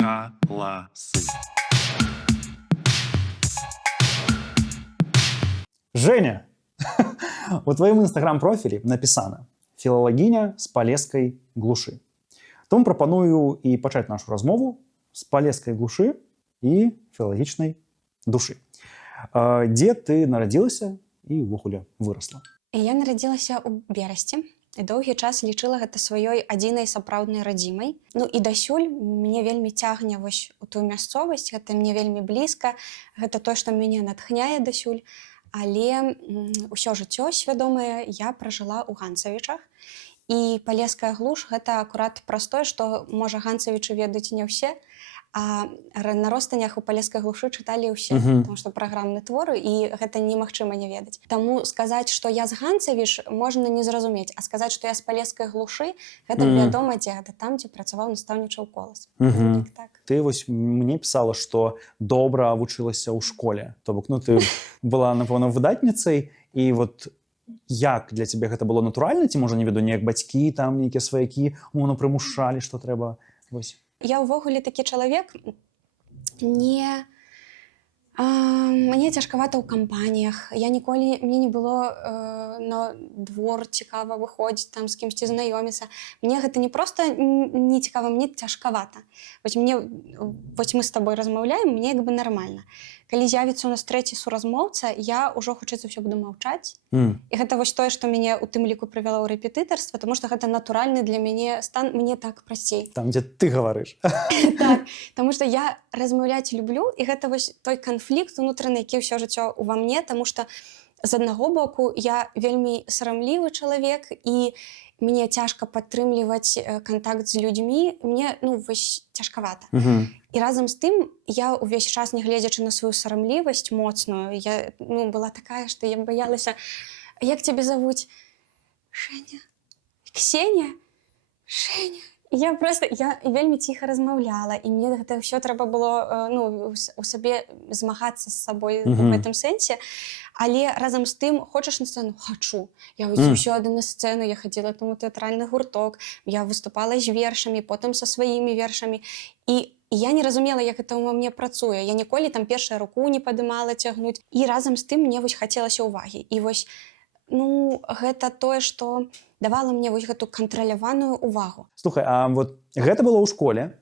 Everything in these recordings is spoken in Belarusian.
Галасы. Женя, у твоем інстаграм-профілі написано «Філалагіня з Палескай глушы». Тому прапаную і пачаць нашу размову з Палескай глушы і філалагічнай душы. Дзе ты нарадзілася і ўвогуле вырасла? Я нарадзілася ў Берасці і доўгі час лічыла гэта сваёй адзінай сапраўднай радзімай. Ну і дасюль мне вельмі цягне вось у тую мясцовасць, гэта мне вельмі блізка, гэта тое, што мяне натхняе дасюль. Але ўсё жыццё свядомае я пражыла ў Ганцавічах. І Палеская глуш гэта акурат праз тое, што, можа, Ганцавічы ведаюць не ўсе, а на ростанях у Палескай глушы чыталі ўсе, тому што праграмны твор, і гэта немагчыма не ведаць. Таму сказаць, што я з Ганцавіч, можна не зразумець, а сказаць, што я з Палескай глушы, гэта вядома дзе, гэта там, дзе працаваў настаўнічаў колас. Так. Ты вось мне пісала, што добра вучылася ў школе. То бок, ты была, напэўна, выдатніцай, і вот як для цябе гэта было натуральна, ці, можа, не ведаю, неяк бацькі, там нейкія сваякі, прымушалі, што трэба, вось. Я ўвогуле такі чалавек, мне цяжкавата ў кампаніях. Мне не было на двор цікава выходзіць, там з кімсьці знаёміцца. Мне гэта не проста не цікава, мне цяжкавата. Вось мы з табой размаўляем, мне як бы нармальна. Калі з'явіцца у нас трэці суразмоўца, я ўжо, хутчэй за ўсё, буду маўчаць. І гэта вось тое, што мяне ў тым ліку прывяла ў рэпетытарства, таму што гэта натуральны для мяне стан, мне так прасцей. Там, дзе ты гаварыш. Так, таму што я размаўляць люблю, і гэта вось той канфлікт унутраны, які ўсё жыццё ува мне, таму што з аднаго боку я вельмі сарамлівы чалавек, і мне цяжка падтрымліваць кантакт з людзьмі, мне, вось, цяжкавата. І разам з тым, я ўвесь час, не гледзячы на сваю сарамлівасць моцную, я была такая, што я баялася, як цябе завуць? Женя? Ксеня? Женя? Я вельмі ціха размаўляла, і мне гэта ўсё трэба было у сабе змагацца з сабой у гэтым сэнсе. Але разам з тым, хочаш на сцэну? Хачу. Я ўсё на сцэну, я хадзіла там у тэатральны гурток, я выступала з вершамі, потым са сваімі вершамі. І я не разумела, як гэта ўва мне працуе. Я ніколі там першая руку не падымала цягнуць. І разам з тым мне вось хацелася ўвагі. І вось, гэта тое, што давала мне вось гэту кантраляваную ўвагу. Слухай, а вот гэта было ў школе.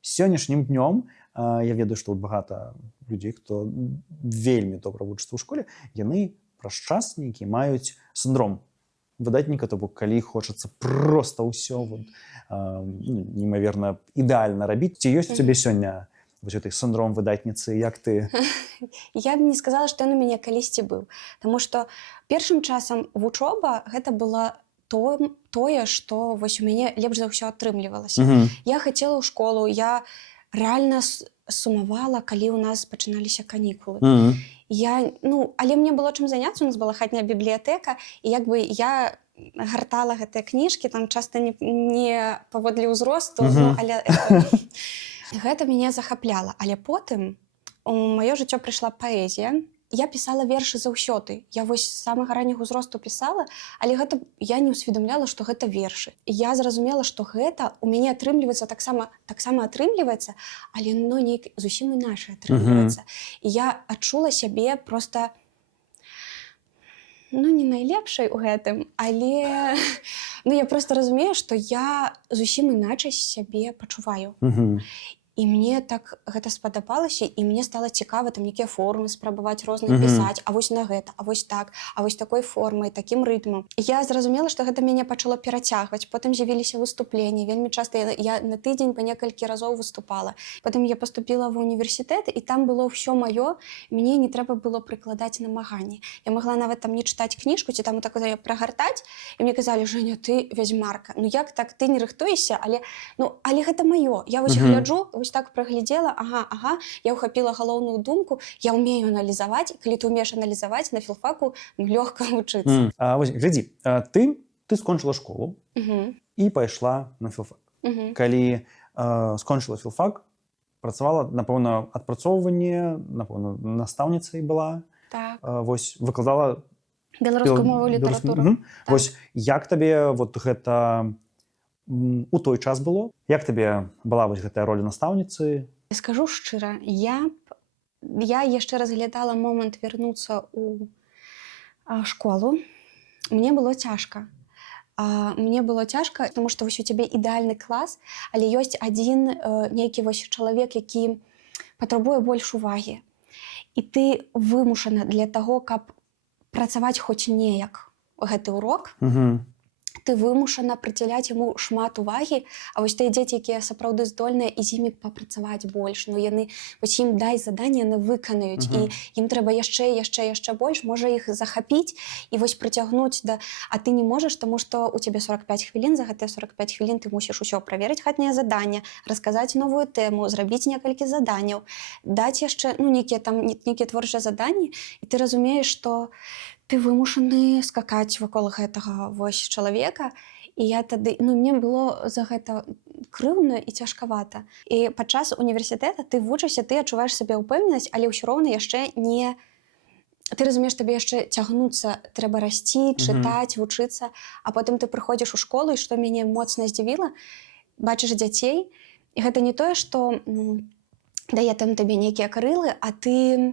Сённяшнім днём, я ведаю, што багата людзей, хто вельмі добра вучыцца ў школе, яны праз час нейкі маюць сіндром выдатніка, то бок калі хочацца проста ўсё немаверна ідэальна рабіць. Ці ёсць у цябе сёння вось гэты сіндром выдатніцы, як ты? Я б не сказала, што ён у мяне калісьці быў. Таму што першым часам вучоба гэта было тое, што вось у мяне лепш за ўсё атрымлівалася. Я хацела ў школу, я рэальна сумавала, калі ў нас пачыналіся канікулы. Але мне было чым заняцца, у нас была хатняя бібліятэка, і як бы я гартала гэтыя кніжкі, там часта не паводле ўзросту, але гэта мяне захапляла. Але потым у маё жыццё прыйшла паэзія. Я пісала вершы заўсёды. Я вось з самага ранняга ўзросту пісала, але гэта я не ўсведамляла, што гэта вершы. Я зразумела, што гэта у мяне атрымліваецца таксама атрымліваецца, але неяк зусім іначай атрымліваецца. І я адчула сябе проста не найлепшай у гэтым, але я проста разумею, што я зусім іначай сябе пачуваю. І мне так гэта спадабалася, і мне стала цікава там нейкія формы спрабаваць розныя пісаць, а вось на гэта, а вось так, а вось такой формай, такім рытмам. Я зразумела, што гэта мяне пачало перацягваць, потым з'явіліся выступленні, вельмі часта я на тыдзень па некалькі разоў выступала. Потым я паступіла ва ўніверсітэт, і там было ўсё маё, мне не трэба было прыкладаць намаганні. Я магла нават там не чытаць кніжку, ці там прагартаць, і мне казалі: Женя, ты вядзьмарка, як так, ты не рыхтуешся, але гэта маё. Я вось гляджу, вось так праглядзела, я ўхапіла галоўную думку, я ўмею аналізаваць, калі ты ўмееш аналізаваць, на філфаку лёгка вучыцца. Вось, глядзі, ты скончыла школу і пайшла на філфак. Калі скончыла філфак, працавала, напэўна, адпрацоўванне, напэўна, настаўніцай была. Так. Вось, выкладала беларускую мову, літаратуру. Вось, як табе вот гэта у той час было? Як табе была вось гэтая роля настаўніцы? Скажу шчыра, я яшчэ разглядала момант вярнуцца ў школу. Мне было цяжка. Мне было цяжка, тому што вось у цябе ідэальны клас, але ёсць адзін нейкі вось чалавек, які патрабуе больш увагі. І ты вымушана для таго, каб працаваць хоць неяк гэты урок, ты вымушана прыдзяляць яму шмат увагі, а вось тыя дзеці, якія сапраўды здольныя, і з імі папрацаваць больш. Ну яны, вось ім дай заданне, яны выканаюць, і ім трэба яшчэ больш, можа іх захапіць і вось прыцягнуць да... А ты не можаш, таму што у цябе 45 хвілін, за гэтыя 45 хвілін ты мусіш усё праверыць хатняе заданне, расказаць новую тэму, зрабіць некалькі заданняў, даць яшчэ, ну, нейкія творчыя заданні, і ты разумееш, што ты вымушаны скакаць вакол гэтага вось чалавека, і я тады, ну, мне было за гэта крыўна і цяжкавата. І падчас універсітэта ты вучышся, ты адчуваеш сабе ўпэўненасць, але ўсё роўна яшчэ не... Ты разумееш, табе яшчэ цягнуцца, трэба расці, чытаць, вучыцца, а потым ты прыходзіш у школу, і што мяне моцна здзівіла, бачыш дзяцей, і гэта не тое, што дае там табе нейкія крылы, а ты...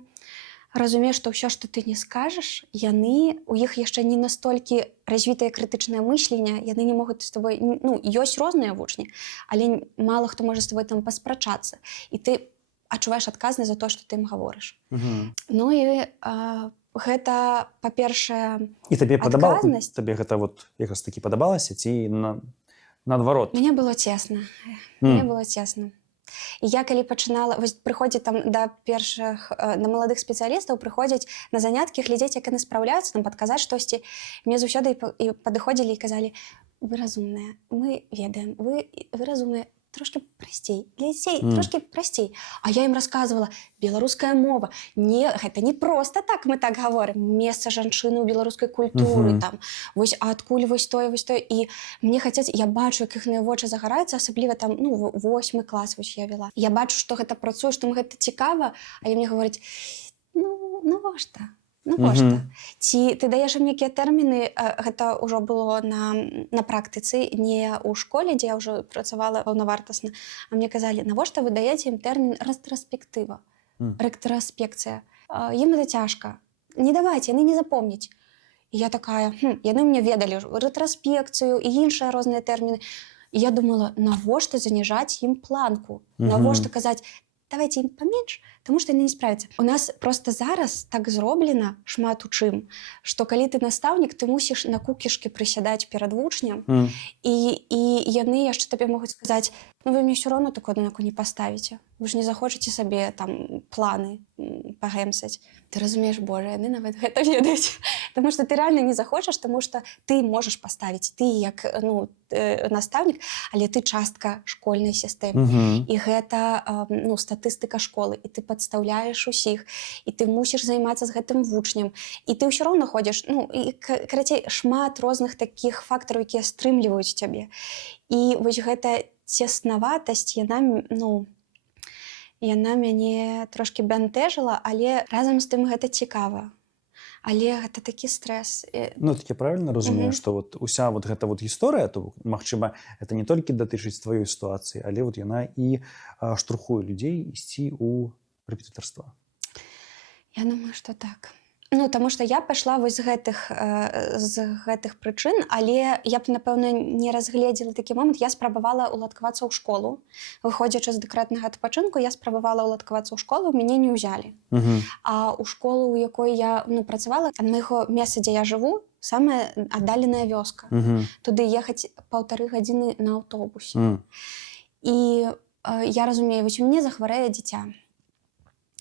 разумееш, што ўсё, што ты не скажаш, яны, у іх яшчэ не настолькі развітае крытычнае мысленне, яны не могуць з тобой... Ну, ёсць розныя вучні, але мала хто можа з тобой там паспрачацца. І ты адчуваеш адказнасць за то, што ты ім гаворыш. Ну і гэта, па-першае, І табе адказнасць. Табе гэта вот якраз такі падабалася ці наадварот? Мне было цесна. Мне было цесна. І я калі пачынала, вось прыходзіць там да першых, да маладых спецыялістаў, прыходзяць на заняткі, глядзець, як яны спраўляюцца, там падказаць штосьці. Мне заўсёды і падыходзілі і казалі: вы разумныя, мы ведаем, вы разумныя, трошки прасцей, для дзяцей трошки прасцей. А я ім расказвала: беларуская мова, гэта не проста так мы так гаворым, месца жанчыны ў беларускай культуры, там, вось, а адкуль вось тое. І мне хацець, я бачу, як іхныя вочы загараюцца, асабліва там, ну, 8 клас вось я вела. Я бачу, што гэта працуе, што ім гэта цікава, але мне гавораць: ну, навошта? Навошта? Ці ты даеш ім нейкія тэрміны, гэта ўжо было на практыцы, не ў школе, дзе я ўжо працавала паўнавартасна, а мне казалі: навошта вы даеце ім тэрмін рэтраспектыва, рэтраспекцыя? Ім гэта цяжка. Не давайце, яны не запомняць. І я такая, яны мне ведалі рэтраспекцыю і іншыя розныя тэрміны. І я думала, навошта заніжаць ім планку? Навошта казаць: давайте ім паменш, таму што яны не справяцца. У нас проста зараз так зроблена шмат у чым, што калі ты настаўнік, ты мусіш на кукішкі прысядаць перад вучням, і яны яшчэ табе могуць сказаць: ну вы мне ўсё роўна такую аднаку не паставіце. Вы ж не захочаце сабе там планы пагэмсаць. Ты разумееш, божа, яны нават гэта ведаюць. Таму што ты рэальна не захочаш, таму што ты можаш паставіць, ты як, ну, настаўнік, але ты частка школьнай сістэмы. І гэта, ну, статыстыка школы, і ты падстаўляеш усіх, і ты мусіш займацца з гэтым вучнем, і ты ўсё роўна ходзіш, ну, і, карацей, шмат розных такіх фактараў, якія стрымліваюць цябе. І вось гэта цеснаватасць, яна мяне трошкі бянтэжыла, але разам з тым гэта цікава. Але гэта такі стрэс. Ну, так я правильно разумею, што вот уся вот гэта вот гісторыя, то, магчыма, это не толькі датычыць тваёй сітуацыі, але вот яна і штурхуе людзей ісці ў рэпетытарства. Я думаю, што так. Ну, таму што я пайшла вось з гэтых прычын, але я б, напэўна, не разгледзела такі момант. Я спрабавала ўладкавацца ў школу. Выходзячы з дэкрэтнага адпачынку, я спрабавала ўладкавацца ў школу, мяне не ўзялі. А ў школу, у якой я працавала, ад майго месца, дзе я жыву, самая аддаленая вёска. Туды ехаць 1,5 гадзіны на аўтобусе. І я разумею, вось у мяне захварэе дзіця.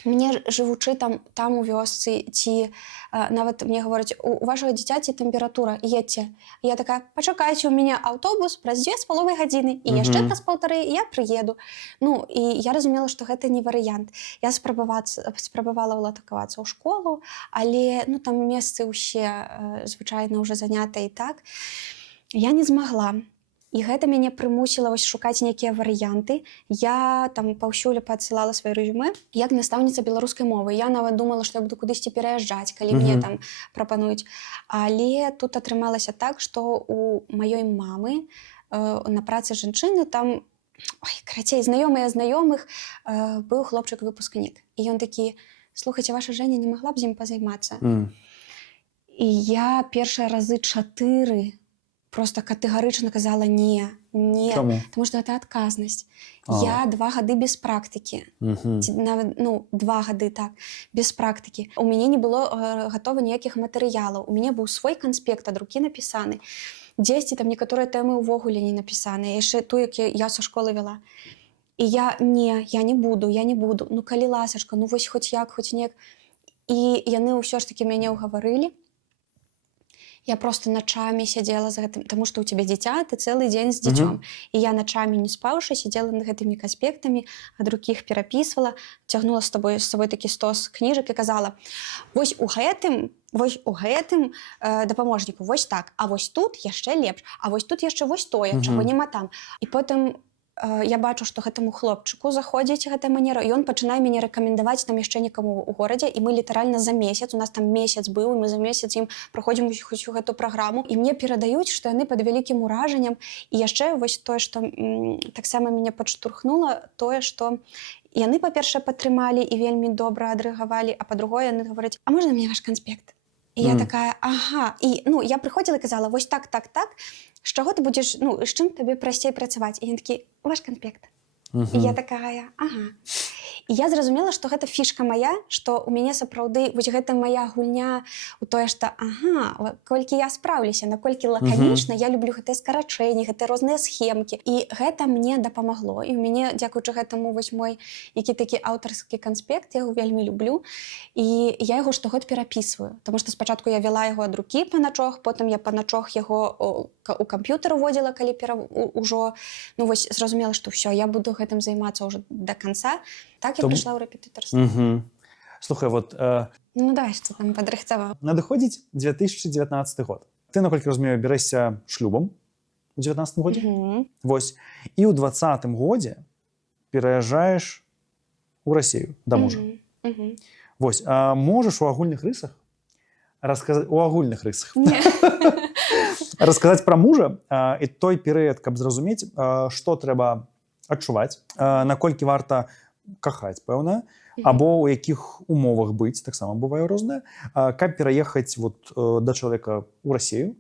Мне, жывучы там у вёсцы, ці нават мне гавораць: у вашага дзіцяці тэмпература, едьце. Я такая: пачакайце, у мяне аўтобус праз 2,5 гадзіны, і яшчэ праз 1,5 я прыеду. Ну, і я разумела, што гэта не варыянт. Я спрабавала ўладкавацца ў школу, але, ну, там месцы ўсе звычайна ўжо занятыя і так. Я не змагла. І гэта мяне прымусіла вось шукаць нейкія варыянты. Я там паўсюль паадсылала свае рэзюмэ як настаўніца беларускай мовы. Я нават думала, што я буду кудысьці пераязджаць, калі мне там прапануюць. Але тут атрымалася так, што у маёй мамы на працы жанчыны, там карацей, знаёмыя знаёмых быў хлопчык-выпускнік. І ён такі: слухайце, ваша Жэня не магла б з ім пазаймацца? І я першыя разы 4 просто катэгарычна казала не. Чаму? Таму што гэта адказнасць. А. Я 2 гады без практыкі. Ці нават 2 гады так без практыкі. У мяне не было гатова ніякіх матэрыялаў. У мяне быў свой канспект ад рукі напісаны. Дзесьці там некаторыя тэмы ўвогуле не напісаныя. Яшчэ тое, як я са школы вяла. І я не буду. Ну калі ласачка, ну вось хоць як, хоць неяк. І яны ўсё ж такі мяне ўгаварылі. Я просто ночами сидела за гэтым, таму што ў цябе дзіця, ты цэлы дзень з дзіцём. І я ночами не спаўшы, сидела над гэтымі канспектамі, ад рукі іх перапісвала, цягнула з сабой такі стос кніжак і казала: вось у гэтым дапаможніку вось так, а вось тут яшчэ лепш, а вось тут яшчэ вось тое, чаго няма там. І потым я бачу, што гэтаму хлопчыку заходзіць гэтая манера, і ён пачынае мяне рэкамендаваць там яшчэ некаму ў горадзе, і мы літаральна за месяц, у нас там месяц быў, і мы за месяц ім праходзім усю гэту праграму, і мне перадаюць, што яны пад вялікім уражаннем. І яшчэ вось тое, што таксама мяне падштурхнула, тое, што яны, па-першае, падтрымалі і вельмі добра адрэагавалі, а па-другое, яны гавораць: а можна мне ваш канспект? І я такая: ага. І я прыходзіла і казала: вось так, з чаго ты будзеш, з чым табе прасцей працаваць? І ён такі: ваш канспект. І я такая: ага. І я зразумела, што гэта фішка мая, што ў мяне сапраўды вось гэта мая гульня у тое, што колькі я спраўлюся, наколькі лаканічна, я люблю гэтыя скарачэнні, гэтыя розныя схемкі. І гэта мне дапамагло. І ў мяне, дзякуючы гэтаму, вось мой які такі аўтарскі канспект, я яго вельмі люблю. І я яго штогод перапісваю. Таму што спачатку я вяла яго ад рукі па начох, потым я па начох яго у камп'ютар уводзіла, калі ўжо зразумела, што ўсё, я буду гэтым займацца ўжо да канца. Так я прыйшла ў рэпетытарства. Слухай, вот... Ну, давай, што там падрыхтаваў. Надыходзіць 2019 год. Ты, наколькі разумею, бярэшся шлюбам у 19 годзе? Вось. І ў 20 годзе пераязджаеш у Расію да мужа. Вось. А можаш у агульных рысах расказаць... У агульных рысах. Не. Расказаць пра мужа і той перыяд, каб зразумець, што трэба адчуваць, наколькі варта кахаць, пэўна, або ў якіх умовах быць, таксама бывае рознае, каб пераехаць да чалавека ў Расію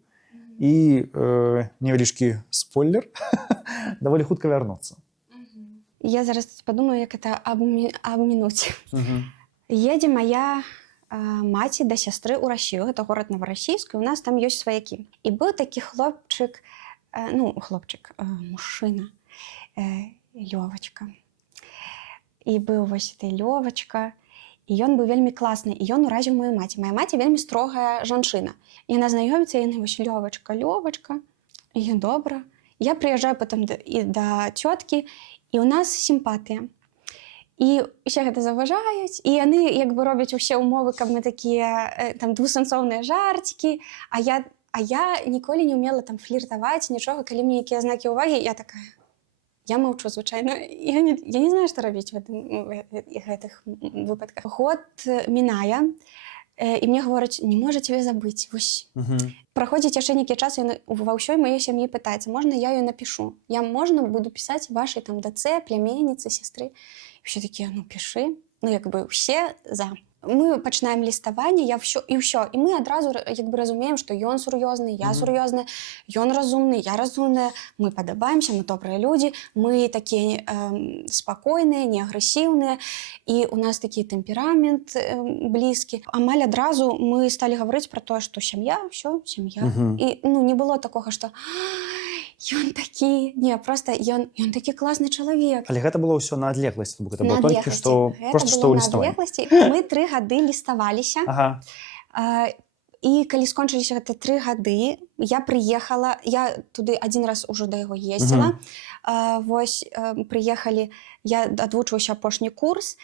і невялічкі спойлер, даволі хутка вярнуцца. Я зараз падумаю, як это абмінуць. Едзе мая маці да сястры ў Расію, гэта горад Новарасійск, і у нас там ёсць сваякі. І быў такі мужчына, Лёвачка. І быў вось этой Лёвачка, і ён быў вельмі класны, і ён уразіў маю маці. Мая маці вельмі строгая жанчына. Яна знаёміцца, і яны вось: Лёвачка. І я: добра. Я прыязджаю потым да цёткі, і ў нас сімпатыя. І ўсе гэта заўважаюць, і яны як бы робяць усе ўмовы, каб мы такія там двусэнсоўныя жарцікі, а я ніколі не ўмела там фліртаваць, нічога, калі мне якія знакі ўвагі, я такая... Я маўчу, звычайна. Я не знаю, што рабіць в гэтых выпадках. Год мінае, і мне гавораць: не можа цябе забыць. Вось. Праходзіць яшчэ нейкі час, і ва ўсёй маёй сям'і пытаецца: можна я ёй напішу? Я можна буду пісаць вашай там дацэ, пляменніцы, сястры? І ўсе такія: ну пішы. Ну як бы ўсе за. Мы пачынаем ліставанне, і ўсё. І мы адразу як бы разумеем, што ён сур'ёзны, я сур'ёзная, ён разумны, я разумная, мы падабаемся, мы добрыя людзі, мы такія спакойныя, не агрэсіўныя, і у нас такі тэмперамент блізкі. Амаль адразу мы сталі гаварыць пра тое, што сям'я, ўсё, сям'я. І не было такога, што ён такі... Не, проста ён такі класны чалавек. Але гэта было ўсё на адлегласці, гэта было толькі што проста што ў ліставанні. Мы 3 гады ліставаліся. І калі скончыліся гэта 3 гады, я прыехала, я туды адзін раз ужо да яго ездзіла. Вось прыехалі, я адвучваўся апошні курс,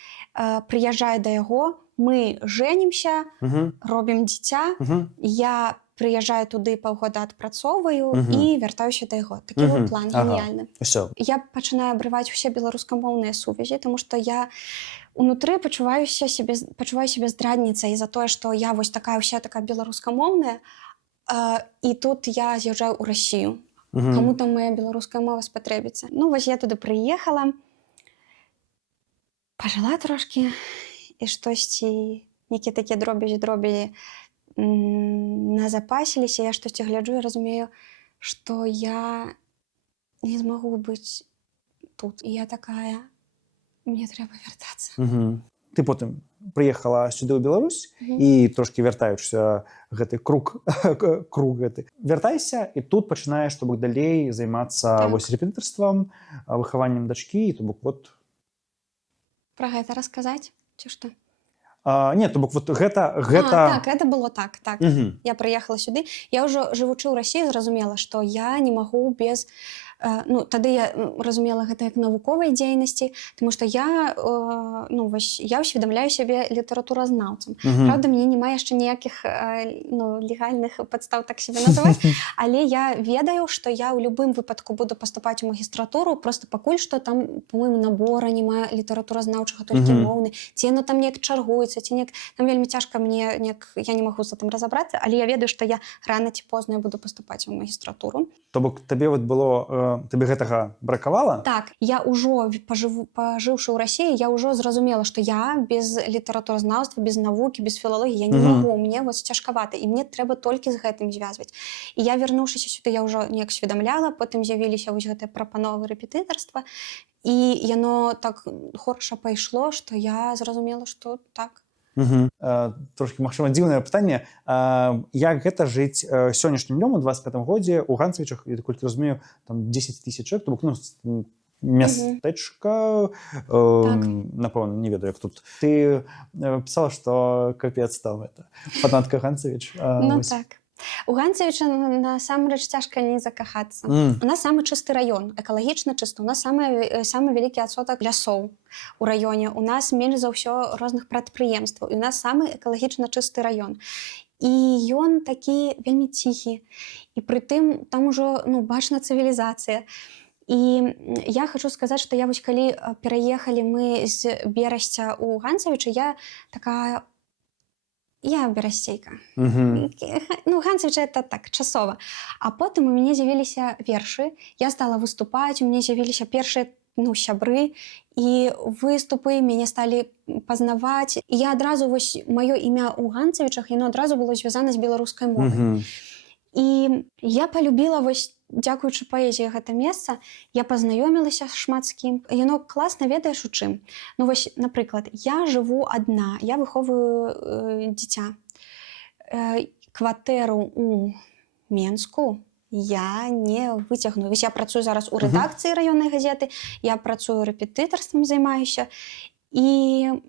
прыязджаю да яго, мы жэнімся, робім дзіця, я прыязджаю туды, паўгода адпрацоўваю і вяртаюся да яго. Такі вот план геніяльны. Я пачынаю абрываць усе беларускамоўныя сувязі, таму што я унутры пачуваю сябе здрадніцай за тое, што я вось такая ўся такая беларускамоўная, і тут я з'язджаю ў Расію. Каму там моя беларуская мова спатрэбіцца. Ну вось я туды прыехала, пажыла трошкі і штосьці, нейкія такія дробязі назапасіліся, я штосьці гляджу і разумею, што я не змагу быць тут. І я такая, мне трэба вяртацца. Ты потым прыехала сюды ў Беларусь і трошкі вяртаючыся гэты круг гэты. Вяртайся, і тут пачынаеш, то бок, далей займацца вось рэпетытарствам, выхаваннем дачкі, і то бок вот... Пра гэта расказаць, ці што? Не, то бок вот гэта... Так, гэта было так. Я прыехала сюды. Я ўжо, жывучы ў Расіі, зразумела, што я не магу без... Ну, тады я разумела гэта як навуковай дзейнасці, тому што я ўсведамляю сябе літаратуразнаўцам. Праўда, мне няма яшчэ ніякіх легальных падстаў так сябе называць, але я ведаю, што я ў любым выпадку буду паступаць у магістратуру, просто пакуль што там, по-моему, набора няма літаратуразнаўчага, толькі моўны, ці яно там неяк чаргуецца, ці неяк... Там вельмі цяжка мне, я не магу з гэтым разабрацца, але я ведаю, што я рана ці позна буду паступаць у магістратуру. То бок табе вот было... Табе гэтага бракавала? Так, я ўжо, пажыўшы ў Расіі, я ўжо зразумела, што я без літаратуразнаўства, без навукі, без філалогіі, я не магу, мне вось цяжкавата, і мне трэба толькі з гэтым звязваць. І я, вярнуўшыся сюды, я ўжо неяк сведамляла, потым з'явіліся вось гэтыя прапановы рэпетытарства, і яно так хорша пайшло, што я зразумела, што так. Трошки, магчыма, дзіўнае пытанне. Як гэта жыць сённяшнім днём у 25-м годзе ў Ганцавічах, я колькі разумею, там 10 000 чалавек, то бок, мястэчка, напэўна, не ведаю, як тут. Ты пісала, што капец там это фанатка Ганцавіч. Ну так. У Ганцавіча насамрэч цяжка не закахацца. У нас самы чысты раён, экалагічна чысты. У нас самы вялікі адсотак лясоў у раёне. У нас менш за ўсё розных прадпрыемстваў. І у нас самы экалагічна чысты раён. І ён такі вельмі ціхі. І прытым там ужо бачна цывілізацыя. І я хочу сказаць, што я вось калі пераехалі мы з Берасця ў Ганцавіча, я такая... Я берасцейка. Ну, Ганцавіч это так, часова. А потым у мяне з'явіліся вершы, я стала выступаць, у мяне з'явіліся першыя сябры, і выступы мяне сталі пазнаваць. І я адразу, вось, маё імя ў Ганцавічах, яно адразу было звязана з беларускай мовай. І я полюбіла, вось, дзякуючы паэзіі гэта месца, я пазнаёмілася шмат з кім. Яно класна, ведаеш у чым? Ну вось, напрыклад, я жыву адна, я выхоўваю дзіця. Кватэру у Менску я не выцягну. Вось я працую зараз у рэдакцыі раённай газеты, я працую рэпетытарствам, займаюся, і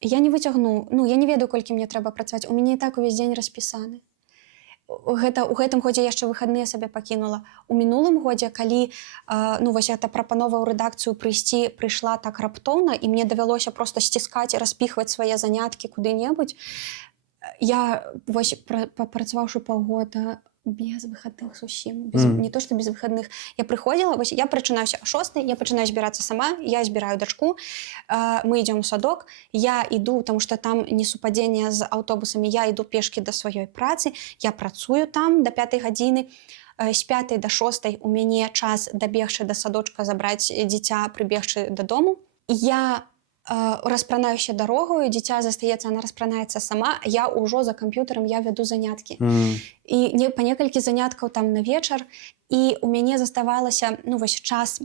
я не выцягну, я не ведаю, колькі мне трэба працаваць. У мяне і так увесь дзень распісаны. У гэтым годзе яшчэ выхадныя сабе пакінула. У мінулым годзе, калі вось эта прапанова ў рэдакцыю прыйшла так раптоўна, і мне давялося проста сціскаць і распіхваць свае заняткі куды-небудзь, я вось папрацаваўшы паўгода без выхадных зусім, не то што без выхадных. Я прыходзіла, вось я прачынаюся о 6:00, я пачынаю збірацца сама, я збіраю дачку, мы ідём у садок, я іду, таму што там несупадзенне з аўтобусамі, я іду пешкі да сваёй працы, я працую там да 5 гадзіны, з 5 до 6 у мяне час дабегчы да садочка, забраць дзіця, прыбегчы дадому. Я распранаюся дарогаю, дзіця застаецца, она распранаецца сама, я ўжо за камп'ютарам, я вяду заняткі. І па некалькі заняткаў там на вечар, і у мяне заставалася, вось час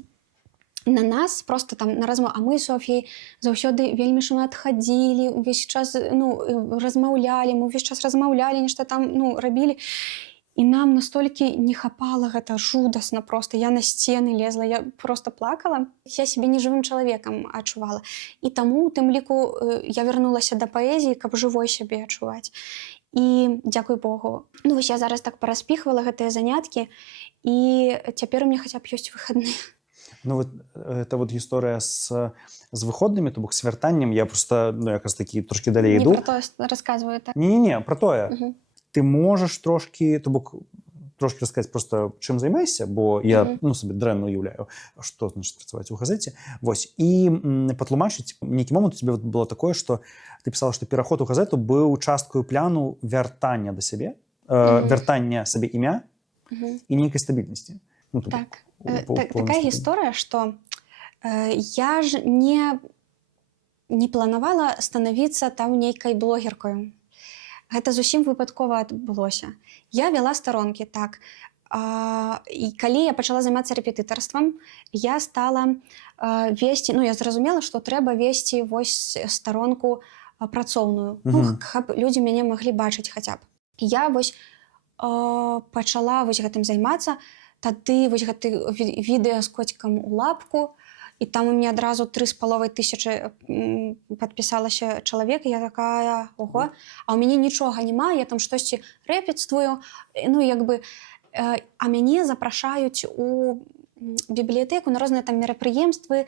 на нас, просто там на размову. А мы з Софіяй заўсёды вельмі шмат хадзілі, увесь час размаўлялі, мы ўвесь час размаўлялі, нешта там рабілі. І нам настолькі не хапала гэта жудасна просто. Я на сцены лезла, я просто плакала. Я сябе нежывым чалавекам адчувала. І таму, у тым ліку, я вярнулася да паэзіі, каб жывой сябе адчуваць. І дзякуй Богу. Вось я зараз так параспіхвала гэтыя заняткі, і цяпер у мяне хаця б ёсць выхадныя. Это вот гісторыя з выходнымі, то бок з вяртаннем. Я просто, якраз такі трошкі далей іду. Не пра тое расказваю, так? Не, пра тое. Ты можаш трошкі, то бок, трошкі расказаць просто, чым займаешся, бо я, сабе дрэнна уяўляю, што значыць працаваць у газеце. Вось, і патлумачыць, нейкі момант у цябе было такое, што ты пісала, што пераход у газету быў часткаю пляну вяртання да сябе, вяртання сабе імя і нейкай стабільнасці. Ну, тобто, Так. повністю. Такая гісторыя, што я ж не планавала станавіцца там нейкай блогеркаю. Гэта зусім выпадкова адбылося. Я вяла старонкі, так. І калі я пачала займацца рэпетытарствам, я стала весці, я зразумела, што трэба весці вось старонку працоўную, каб людзі мяне маглі бачыць хаця б. І я вось пачала вось гэтым займацца, тады вось гэты відэа з коцікам у лапку, і там у мяне адразу 3500 падпісалася чалавек, і я такая, ого, а ў мяне нічога няма, я там штосьці рэпетствую, а мяне запрашаюць у бібліятэку на розныя там мерапрыемствы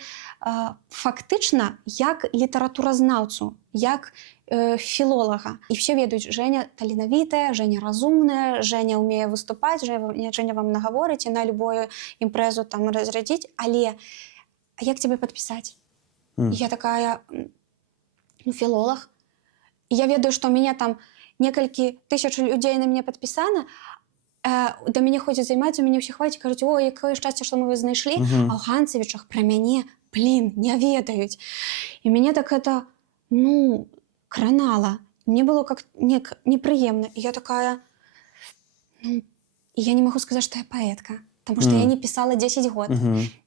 фактычна як літаратуразнаўцу, як філолага. І все ведаюць, Жэня таленавітая, Жэня разумная, Жэня ўмее выступаць, Жэня вам нагаворыць і на любую імпрэзу там разрядзіць, але а як цябе падпісаць? Я такая, філолаг. І я ведаю, што ў мяне там некалькі тысяч людзей на мяне падпісана, да мяне ходзяць займацца, мяне ўсе хваляць і кажуць, о, якое шчасце, што мы вас знайшлі, а ў Ганцевічах пра мяне, не ведаюць. І мяне так гэта, кранала. Мне было как непрыемна. І я такая, я не магу сказаць, што я паэтка, таму што я не пісала 10 год.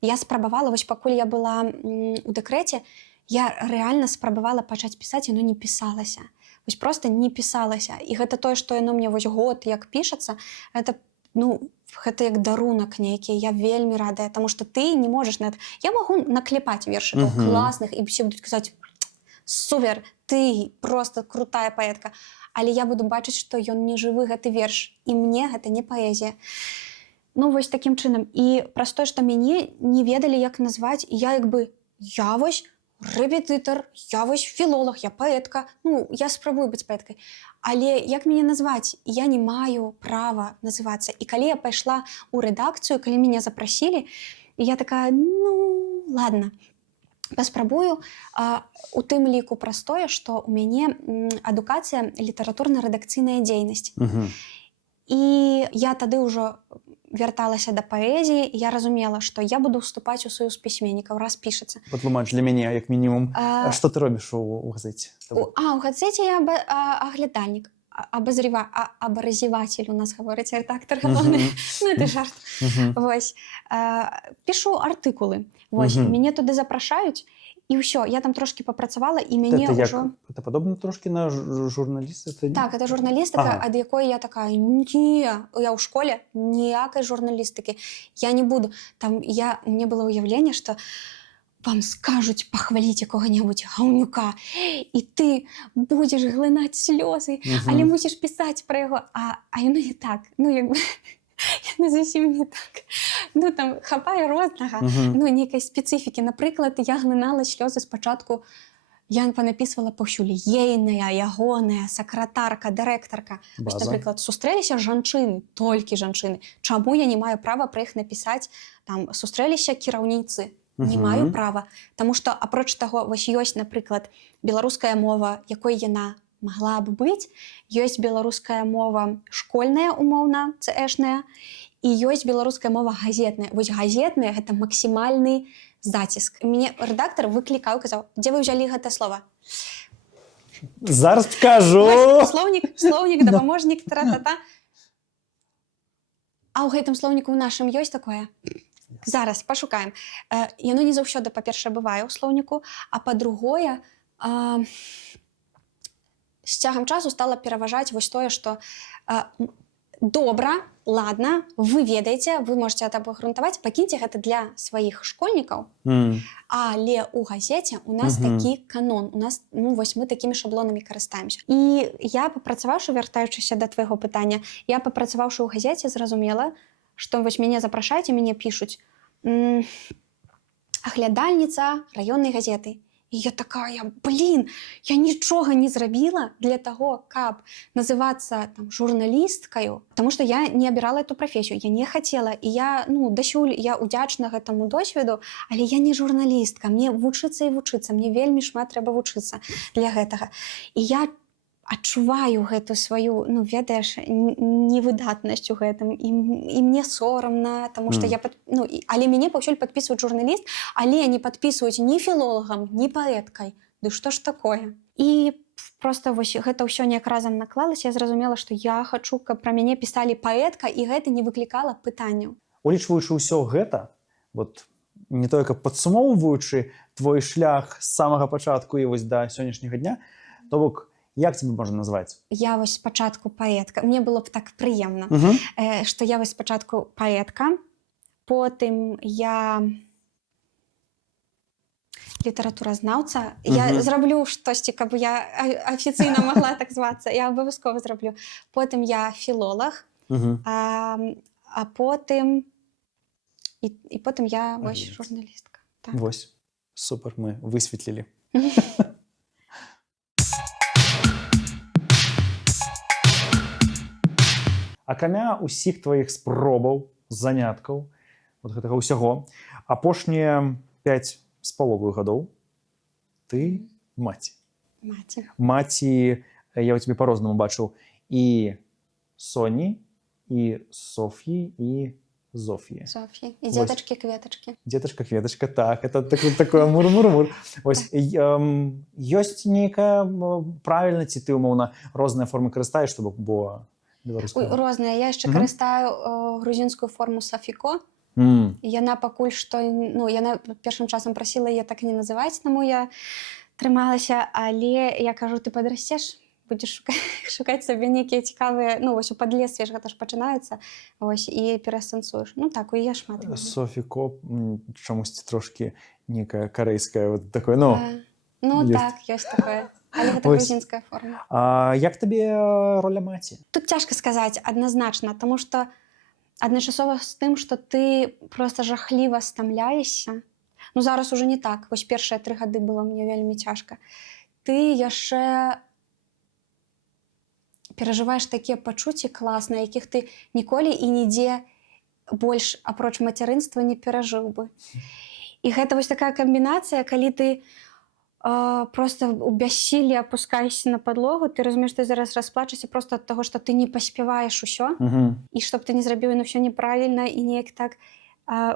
Я спрабавала, вось пакуль я была у дэкрэце, я рэальна спрабавала пачаць пісаць, яно не пісалася. Вось просто не пісалася. І гэта тое, што яно мне вось год як пішацца, гэта як дарунак нейкі. Я вельмі радая, таму што ты не можаш Я магу наклепаць вершыкаў класных, і все будуць казаць, супер, ты просто крутая паэтка. Але я буду бачыць, што ён не жывы гэты верш. І мне гэта не паэзія. Вось такім чынам. І праз тое, што мяне не ведалі, як назваць, і я вось рэпетытар, я вось філолог, я паэтка, я спрабую быць паэткай. Але як мяне назваць? Я не маю права называцца. І калі я пайшла ў рэдакцыю, калі мяне запрасілі, я такая, ладно, паспрабую. У тым ліку праз тое, што ў мяне адукацыя літаратурна-рэдакцыйная дзейнасць. І я тады ўжо вярталася да паэзіі, я разумела, што я буду ўступаць у саюз пісьменнікаў, раз пішацца. Патлумач для мяне, як мінімум, што ты робіш у газеце? У газеце я аглядальнік, абразіватель у нас гаворыць рэдактар галоўны. Это жарт. Вось. Пішу артыкулы. Вось. Мяне туды запрашаюць, і ўсё, я там трошкі папрацавала, і мяне ўжо... Гэта падобна трошкі на журналістыку? Так, гэта журналістыка, ад якой я такая, я ў школе ніякай журналістыкі, я не буду. Там мне было ўяўленне, што вам скажуць пахваліць якога-небудзь гаўнюка, і ты будзеш глынаць слёзы, але мусіш пісаць пра яго. А яно не так. Яно зусім не так. Там хапае рознага, нейкай спецыфікі. Напрыклад, я глынала слёзы спачатку, я панапісвала паўсюль ейная, ягоная, сакратарка, дырэктарка. Напрыклад, сустрэліся жанчыны, толькі жанчыны. Чаму я не маю права пра іх напісаць? Там сустрэліся кіраўніцы. Не маю права. Таму што, апроч таго, вось ёсць, напрыклад, беларуская мова, якой яна магла б быць, ёсць беларуская мова школьная, умоўна, цэшная, і ёсць беларуская мова газетная. Вось газетная — гэта максімальны заціск. Мяне рэдактар выклікаў, казаў, дзе вы ўзялі гэта слова? Зараз скажу! Слоўнік, дапаможнік, тра-та-та. А ў гэтым слоўніку нашым ёсць такое? Зараз пашукаем. Яно не заўсёды, па-першае, бывае ў слоўніку, а па-другое, з цягам часу стала пераважаць вось тое, што добра, ладна, вы ведаеце, вы можаце это абгрунтаваць, пакіньце гэта для сваіх школьнікаў, але ў газеце у нас такі канон, у нас, вось мы такімі шаблонамі карыстаемся. І я папрацаваўшы, вяртаючыся да твайго пытання, я папрацаваўшы ў газеце, зразумела, што вось мяне запрашаюць і мяне пішуць аглядальніца раённай газеты. І я такая, я нічога не зрабіла для таго, каб называцца журналісткаю, таму што я не абірала эту прафесію, я не хацела, і я, дасюль я удзячна гэтаму досведу, але я не журналістка, мне вучыцца і вучыцца, мне вельмі шмат трэба вучыцца для гэтага. І я адчуваю гэту сваю, ну, ведаеш, невыдатнасць у гэтым. І мне сорамна, таму што але мяне паўсюль падпісваюць журналіст, але не падпісваюць ні філолагам, ні паэткай. Ды што ж такое? І просто вось гэта ўсё неяк разам наклалася, я зразумела, што я хачу, каб пра мяне пісалі паэтка, і гэта не выклікала пытанняў. Улічваючы ўсё гэта, вот не тое, каб падсумоўваючы твой шлях з самага пачатку і вось да сённяшняга дня, то бок, як цябе можна назваць? Я вось спачатку паэтка. Мне было б так прыемна, што я вось спачатку паэтка, потым я літаратуразнаўца. Я зраблю штосьці, каб я афіцыйна магла так звацца. Я абавязкова зраблю. Потым я філолаг, а потым і потым я вось журналістка. Так. Вось, супер, мы высветлілі. Акрамя ўсіх тваіх спробаў, заняткаў, вот гэтага ўсяго, апошнія 5 з паловаю гадоў ты маці. Маці, я ў цябе па-рознаму бачыў, і Соні, і Соф'і, і Зоф'і. Соф'і. І дзетачкі-кветачкі. Дзетачка-кветачка, так, это такое мур-мур-мур. Ось, ёсць нейкая правільна, ці ты, умоўна, розныя формы карыстаеш, чтобы было беларуская? Розныя. Я яшчэ карыстаю грузінскую форму Софіко. Яна пакуль што, ну, яна першым часам прасіла яе так не называць, таму я трымалася, але я кажу, ты падрасцеш, будзеш шукаць сабе нейкія цікавыя, ну, вось у падлесстве ж гэта ж пачынаецца, вось, і перасэнсуеш. Ну, так, у яе шмат. Софіко чамусьці трошкі нейкая карэйская, вот такое, ну... Ну, так, ёсць такое. Але гэта грузінская форма. А як табе роля маці? Тут цяжка сказаць адназначна, таму што адначасова з тым, што ты проста жахліва стамляешся. Ну, зараз уже не так. Вось першыя 3 гады было мне вельмі цяжка. Ты яшчэ перажываеш такія пачуцці класныя, якіх ты ніколі і нідзе больш, апроч мацярынства, не перажыў бы. І гэта вось такая камбінацыя, калі ты просто у бяссіллі апускаешся на падлогу, ты разумееш, ты зараз расплачешся просто ад таго, што ты не паспяваеш усё, і што б ты не зрабіў, ўсё неправільна, і неяк так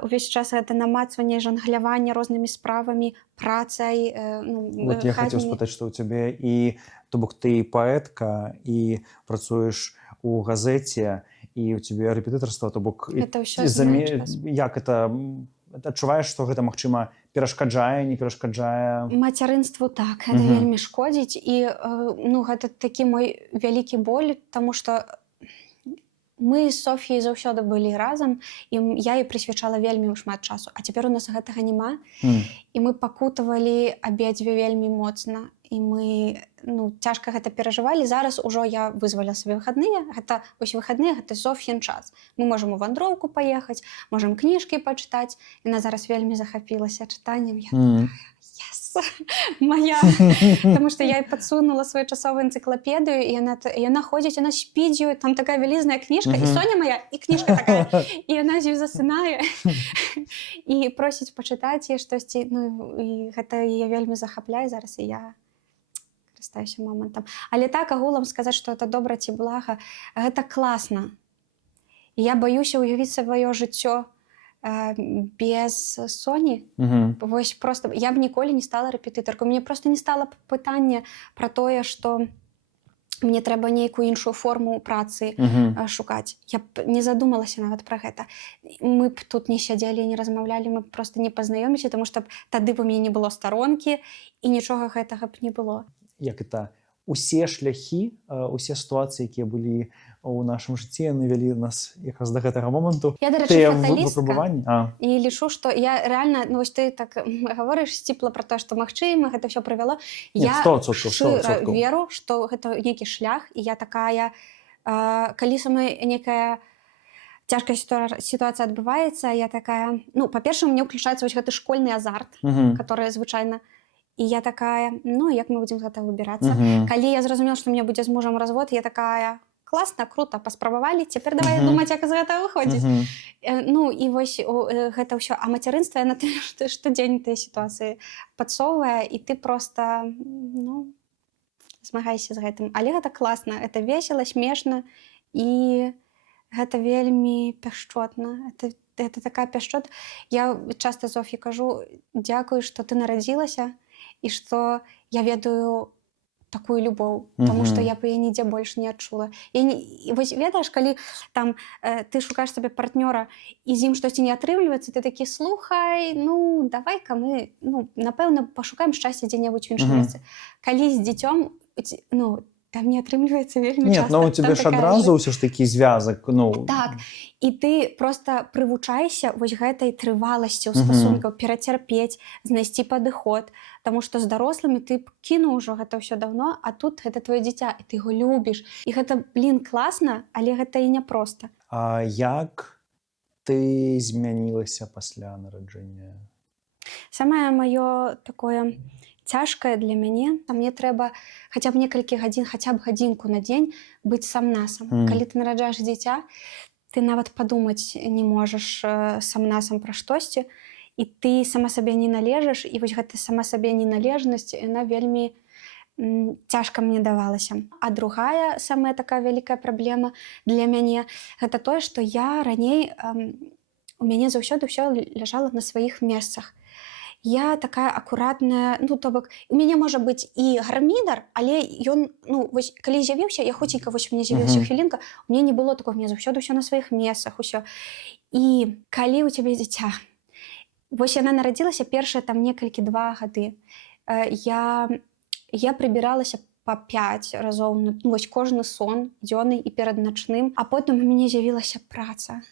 увесь час гэта намацванне, жангляванне рознымі справамі, працай, вот я хацеў спытаць, што ў цябе і, то бок, ты паэтка, і працуеш у газеце, і ў цябе рэпетытарства, то бок... Это ўсё зменшылася. Як это... Адчуваеш, што гэта, магчыма, перашкаджае, не перашкаджае? Мацярынству так, гэта вельмі шкодзіць. І гэта такі мой вялікі боль, таму што мы з Софіяй заўсёды былі разам, і я ёй прысвячала вельмі шмат часу. А цяпер у нас гэтага няма. І мы пакутавалі абедзве вельмі моцна. І мы цяжка гэта перажывалі. Зараз ужо я вызваля сабе выхадныя. Гэта вось выхадныя, гэта Соф'ін час. Мы можам у вандроўку паехаць, можам кніжкі пачытаць. Яна зараз вельмі захапілася чытаннем. Я такая, yes, моя. Таму што я падсунула своечасовую энцыклапедыю, і яна ходзіць, яна спіць ёй, там такая вялізная кніжка, і Соня моя, і кніжка такая. І яна з ёй засынае. І просіць пачытаць яе штосьці. І гэта яе вельмі захапляе зараз, і я карыстаюся момантам. Але так, агулам сказаць, што гэта добра ці блага, гэта класна. І я баюся ўявіць сваё жыццё без Соні. Вось просто я б ніколі не стала рэпетытаркай. Мне просто не стала пытання пра тое, што мне трэба нейкую іншую форму працы шукаць. Я б не задумалася нават пра гэта. Мы б тут не сядзелі, не размаўлялі, мы б просто не пазнаёміліся, таму што тады б у мяне не было старонкі, і нічога гэтага б не было. Як это? Усе шляхі, усе сітуацыі, якія былі ў нашым жыцці, навялі нас якраз да гэтага моманту. Я, дарэчы, фаталістка. І лічу, што я рэальна, вось ты так гаворыш сціпла пра тое, што магчыма, гэта ўсё прывяло. Я шчыра веру, што гэта нейкі шлях, і я такая, калі са мной нейкая цяжкая сітуацыя адбываецца, я такая, па-першае, у мяне ўключаецца вось гэты школьны азарт, который звычайна. І я такая, як мы будзем з гэтага выбірацца. Калі я зразумела, што у мяне будзе з мужам развод, я такая, класна, крута, паспрабавалі, цяпер давай думаць, як з гэтага выходзіць. І вось гэта ўсё. А мацярынства, яна штодзень тыя сітуацыі падсоўвае, і ты проста, змагайся з гэтым. Але гэта класна, это весела, смешна і гэта вельмі пяшчотна. Это такая пяшчота. Я часта Зоф'і кажу: дзякуй, што ты нарадзілася і што я ведаю такую любоў, тому што я б яе нідзе больш не адчула. Вось ведаеш, калі там ты шукаеш сабе партнёра і з ім штосьці не атрымліваецца, ты такі: слухай, ну давай-ка мы, напэўна, пашукаем шчасце дзе-небудзь у іншым месцы. Калі з дзіцём, там не атрымліваецца вельмі часта. Нет, у цябе ж адразу ўсё ж такі звязак. Так, і ты проста прывучаешся вось гэтай трываласці ў стасунках, перацярпець, знайсці падыход, таму што з дарослымі ты кінуў ужо гэта ўсё даўно, а тут гэта твоё дзіця, і ты яго любіш. І гэта, класна, але гэта і няпроста. А як ты змянілася пасля нараджэння? Самае маё такое цяжкае для мяне, мне трэба хаця б некалькі гадзін, хаця б гадзінку на дзень быць сам-насам. Калі ты нараджаеш дзіця, ты нават падумаць не можаш сам-насам пра штосьці, і ты сама сабе не належыш, і вось гэта сама сабе неналежнасць, яна вельмі цяжка мне давалася. А другая, самая такая вялікая праблема для мяне, гэта тое, што я раней, у мяне заўсёды ўсё ляжала на сваіх месцах. Я такая акуратная, то бок, у мяне можа быць і гармідар, але ён, вось, калі з'явіўся, я хоценька, вось у мяне з'явілася хвілінка, у мяне не было такого, у мяне заўсёды ўсё на сваіх месцах, усё. І калі ў цябе дзіця, вось яна нарадзілася першыя там некалькі 2 гады, я прыбіралася па 5 разоў, вось кожны сон, дзённы і перад начным, а потым у мяне з'явілася праца.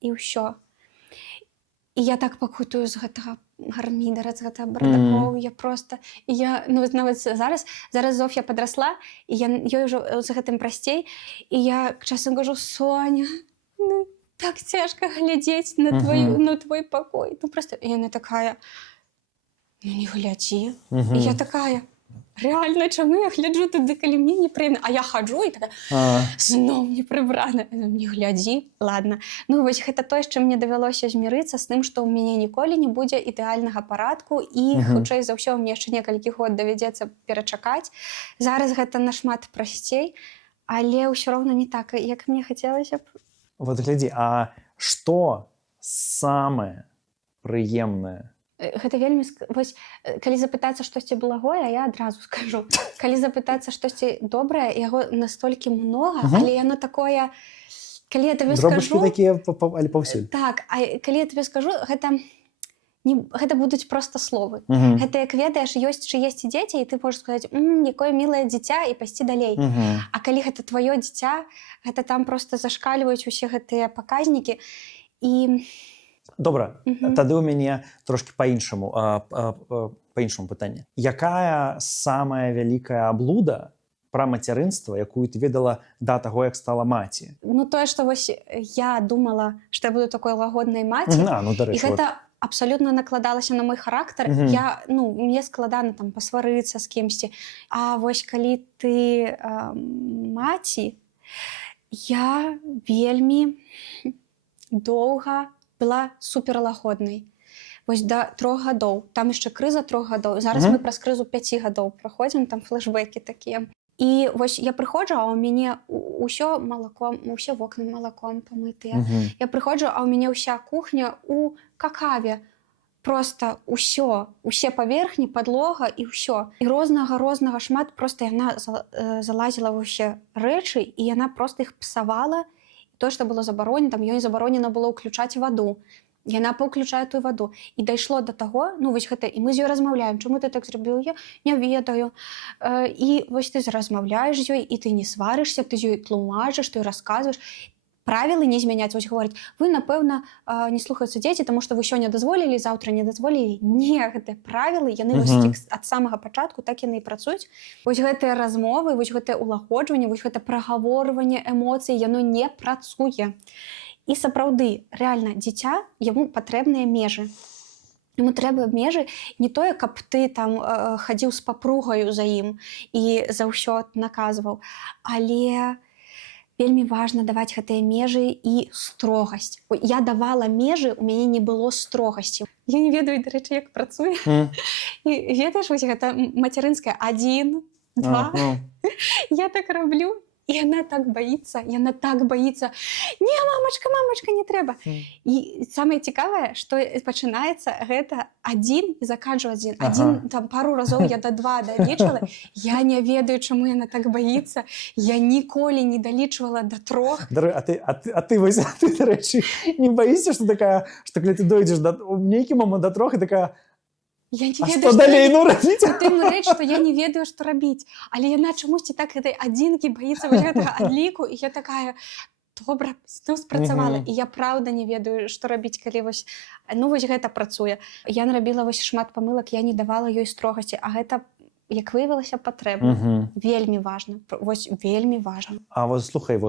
І ўсё. І я так пакутую з гэтага гармідара, з гэтага бардакоў, я проста... нават зараз Зоф'я падрасла, і ёй ўжо з гэтым прасцей, і я часам кажу: Соня, так цяжка глядзець на твой пакой. Проста яна такая: не глядзі. І я такая: реально, чаму я гляджу туды, калі мне непрыемна? А я хаджу і такая: зноў не прыбрана. Не глядзі, ладно. Вось гэта тое, з чым мне давялося змірыцца, з тым, што ў мяне ніколі не будзе ідэальнага парадку, і хутчэй за ўсё мне яшчэ некалькі год давядзецца перачакаць. Зараз гэта нашмат прасцей, але ўсё роўна не так, як мне хацелася б. Вот глядзі, а што самае прыемнае? Гэта вельмі... Вось, калі запытацца штосьці благое, я адразу скажу. Калі запытацца штосьці добрае, яго настолькі многа, але яно такое... Калі я табе скажу... Дробачкі такія, але паўсюль. Так, а калі я табе скажу, гэта будуць проста словы. Гэта, як ведаеш, ёсць чыесьці дзеці, і ты можаш сказаць: якое мілае дзіця, і пайсці далей. А калі гэта тваё дзіця, гэта там проста зашкальваюць усе гэтыя паказнікі. І... Добра, тады ў мяне трошкі па-іншаму пытанне. Якая самая вялікая аблуда пра мацярынства, якую ты ведала да таго, як стала маці? Тое, што вось я думала, што я буду такой лагоднай маці, і гэта абсалютна накладалася на мой характар. Мне складана там пасварыцца з кімсьці. А вось калі ты маці, я вельмі доўга была суперлагоднай. Вось да 3 гадоў. Там яшчэ крыза 3 гадоў. Зараз мы праз крызу 5 гадоў праходзім, там флэшбэкі такія. І вось я прыходжу, а ў мяне ўсё малаком, усе вокны малаком памытыя. Я прыходжу, а ў мяне ўся кухня у какаве. Проста ўсё, усе паверхні, падлога і ўсё. І рознага шмат, проста яна залазіла ва ўсе рэчы, і яна проста іх псавала. То, што было забаронена, там ёй забаронена было ўключаць ваду. Яна паўключае тую ваду. І дайшло да таго, вось гэта, і мы з ёй размаўляем: чаму ты так зрабіў? Я не ведаю. І вось ты размаўляеш з ёй, і ты не сварышся, ты з ёй тлумачыш, ты расказваеш. Правілы не змяняць. Вось говораць: вы, напэўна, не слухаюцца дзеці, таму што вы сёння дазволілі, заўтра не дазволілі. Не, гэтыя правілы, яны ад самага пачатку так яны і працуюць. Вось гэтыя размовы, вось гэтае ўлагоджванне, вось гэта прагаворванне эмоцый, яно не працуе. І сапраўды, рэальна, дзіця, яму патрэбныя межы. Яму трэба межы, не тое, каб ты там хадзіў з папругаю за ім і за ўсё наказваў, але вельмі важна даваць гэтыя межы і строгасць. Я давала межы, у мяне не было строгасці. Я не ведаю, дарэчы, як працуе. І ведаеш, вось гэта мацярынская: 1, два. Ну. Я так раблю, і яна так баіцца, не, мамачка, не трэба. І самае цікавае, што пачынаецца гэта адзін і заканчу адзін. Адзін, там пару разоў я да 2 далічвала, я не ведаю, чаму яна так баіцца, я ніколі не далічвала да 3. Ты, дарэчы, не баішся, што такая, што калі ты дойдзеш у нейкі момант да 3 і такая, Я не а ведаю, што далей, ну, рабіць? Тым рэч, што я не ведаю, што рабіць. Але яна чамусьці так гэтай адзінкі баіцца вось гэтага адліку, і я такая, добра, спрацавала. І я праўда не ведаю, што рабіць, калі вось гэта працуе. Я нарабіла вось шмат памылак, я не давала ёй строгасці, а гэта, як выявілася, патрэбна. Вельмі важна. Вось вельмі важна. А вот слухай,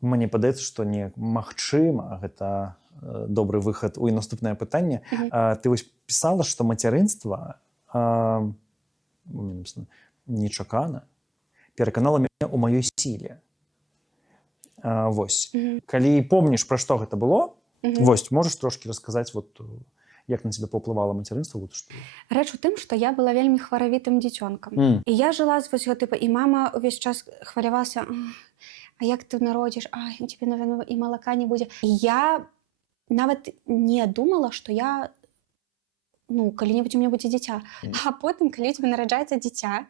мне падаецца, што магчыма, гэта добры выхад у наступнае пытанне. Ты вось пісала, што мацярынства нечакана пераканала мяне ў маёй сіле. Вось. Калі помніш, пра што гэта было, вось, можаш трошкі расказаць, як на цябе паўплывала мацярынства? Рэч у тым, што я была вельмі хваравітым дзіцёнкам. І я жыла з і мама ўвесь час хвалявалася, а як ты народзіш, у цябе, нават, і малака не будзе. І я нават не думала, што я, калі-небудзь у мяне будзе дзіця. А потым, калі у цябе нараджаецца дзіця,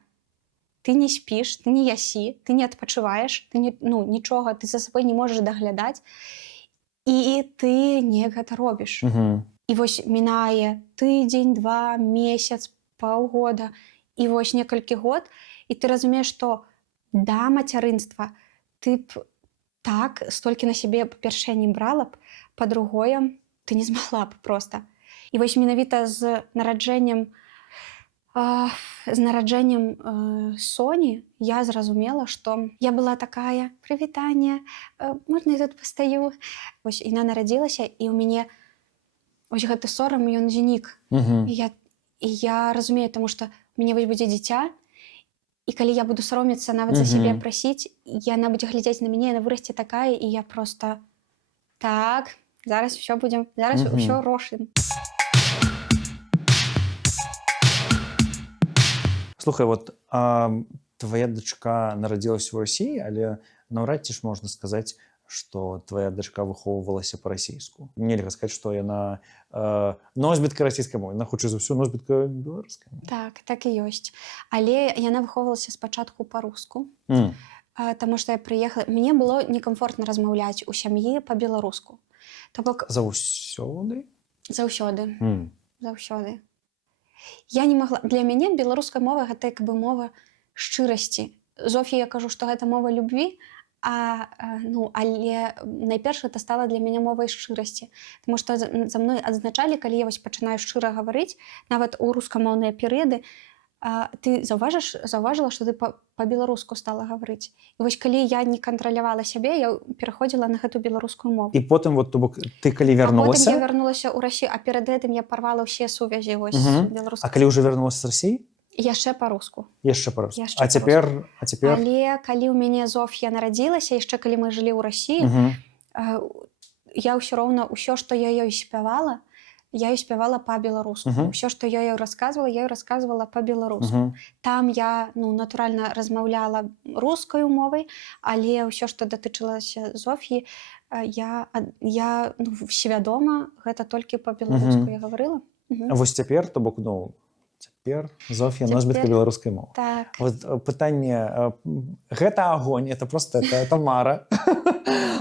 ты не спіш, ты не ясі, ты не адпачываеш, ты нічога, ты за сабой не можаш даглядаць, і ты неяк гэта робіш. І вось мінае тыдзень, 2, месяц, паўгода, і вось некалькі год, і ты разумееш, што да мацярынства ты б так столькі на сябе, па-першае, не брала б, па-другое, ты не змагла б проста. І вось менавіта з нараджэннем Соні я зразумела, што я была такая, прывітанне, можна я тут пастаю? Вось яна нарадзілася, і ў мяне вось гэты сорам, ён знік. І я разумею, таму што у мяне вось будзе дзіця, і калі я буду саромецца нават за сябе прасіць, яна будзе глядзець на мяне, яна вырасце такая, і я проста так, зараз усё рошым. Слухай, твая дачка нарадзілася ў Расіі, але наўрад ці ж можна сказаць, што твая дачка выхоўвалася па-расійску. Нельга сказаць, што яна носьбітка расійскай мовы, яна хутчэй за ўсё носьбітка беларускай. Так і ёсць. Але яна выхоўвалася спачатку па-руску, таму што я прыехала, мне было некамфортна размаўляць у сям'і па-беларуску. Заўсёды? Заўсёды. Я не магла. Для мяне беларуская мова гэта як бы мова шчырасці. Зофі я кажу, што гэта мова любві, але найперш гэта стала для мяне мовай шчырасці. Таму што за мной адзначалі, калі я вось пачынаю шчыра гаварыць, нават у рускамоўныя перыяды, ты заўважыла, што ты па-беларуску стала гаварыць. І вось калі я не кантралявала сябе, я пераходзіла на гэту беларускую мову. І потым, ты калі вярнулася? Потым я вярнулася ў Расію, а перад гэтым я парвала ўсе сувязі беларускай. А калі ўжо вярнулася з Расіі? Яшчэ па-руску. А цяпер? Але калі ў мяне Зоф'я нарадзілася, яшчэ калі мы жылі ў Расіі, я ўсё роўна, ўсё, што я ёй спявала па-беларуску. Усё, што я ёй расказвала па-беларуску. Там я, натуральна, размаўляла рускаю мовай, але ўсё, што датычылася Зоф'і, я свядома гэта толькі па-беларуску я гаварыла. Вось цяпер, то бок, цяпер Зоф'я носьбітка беларускай мовы. Так. Пытанне, гэта агонь, это проста мара.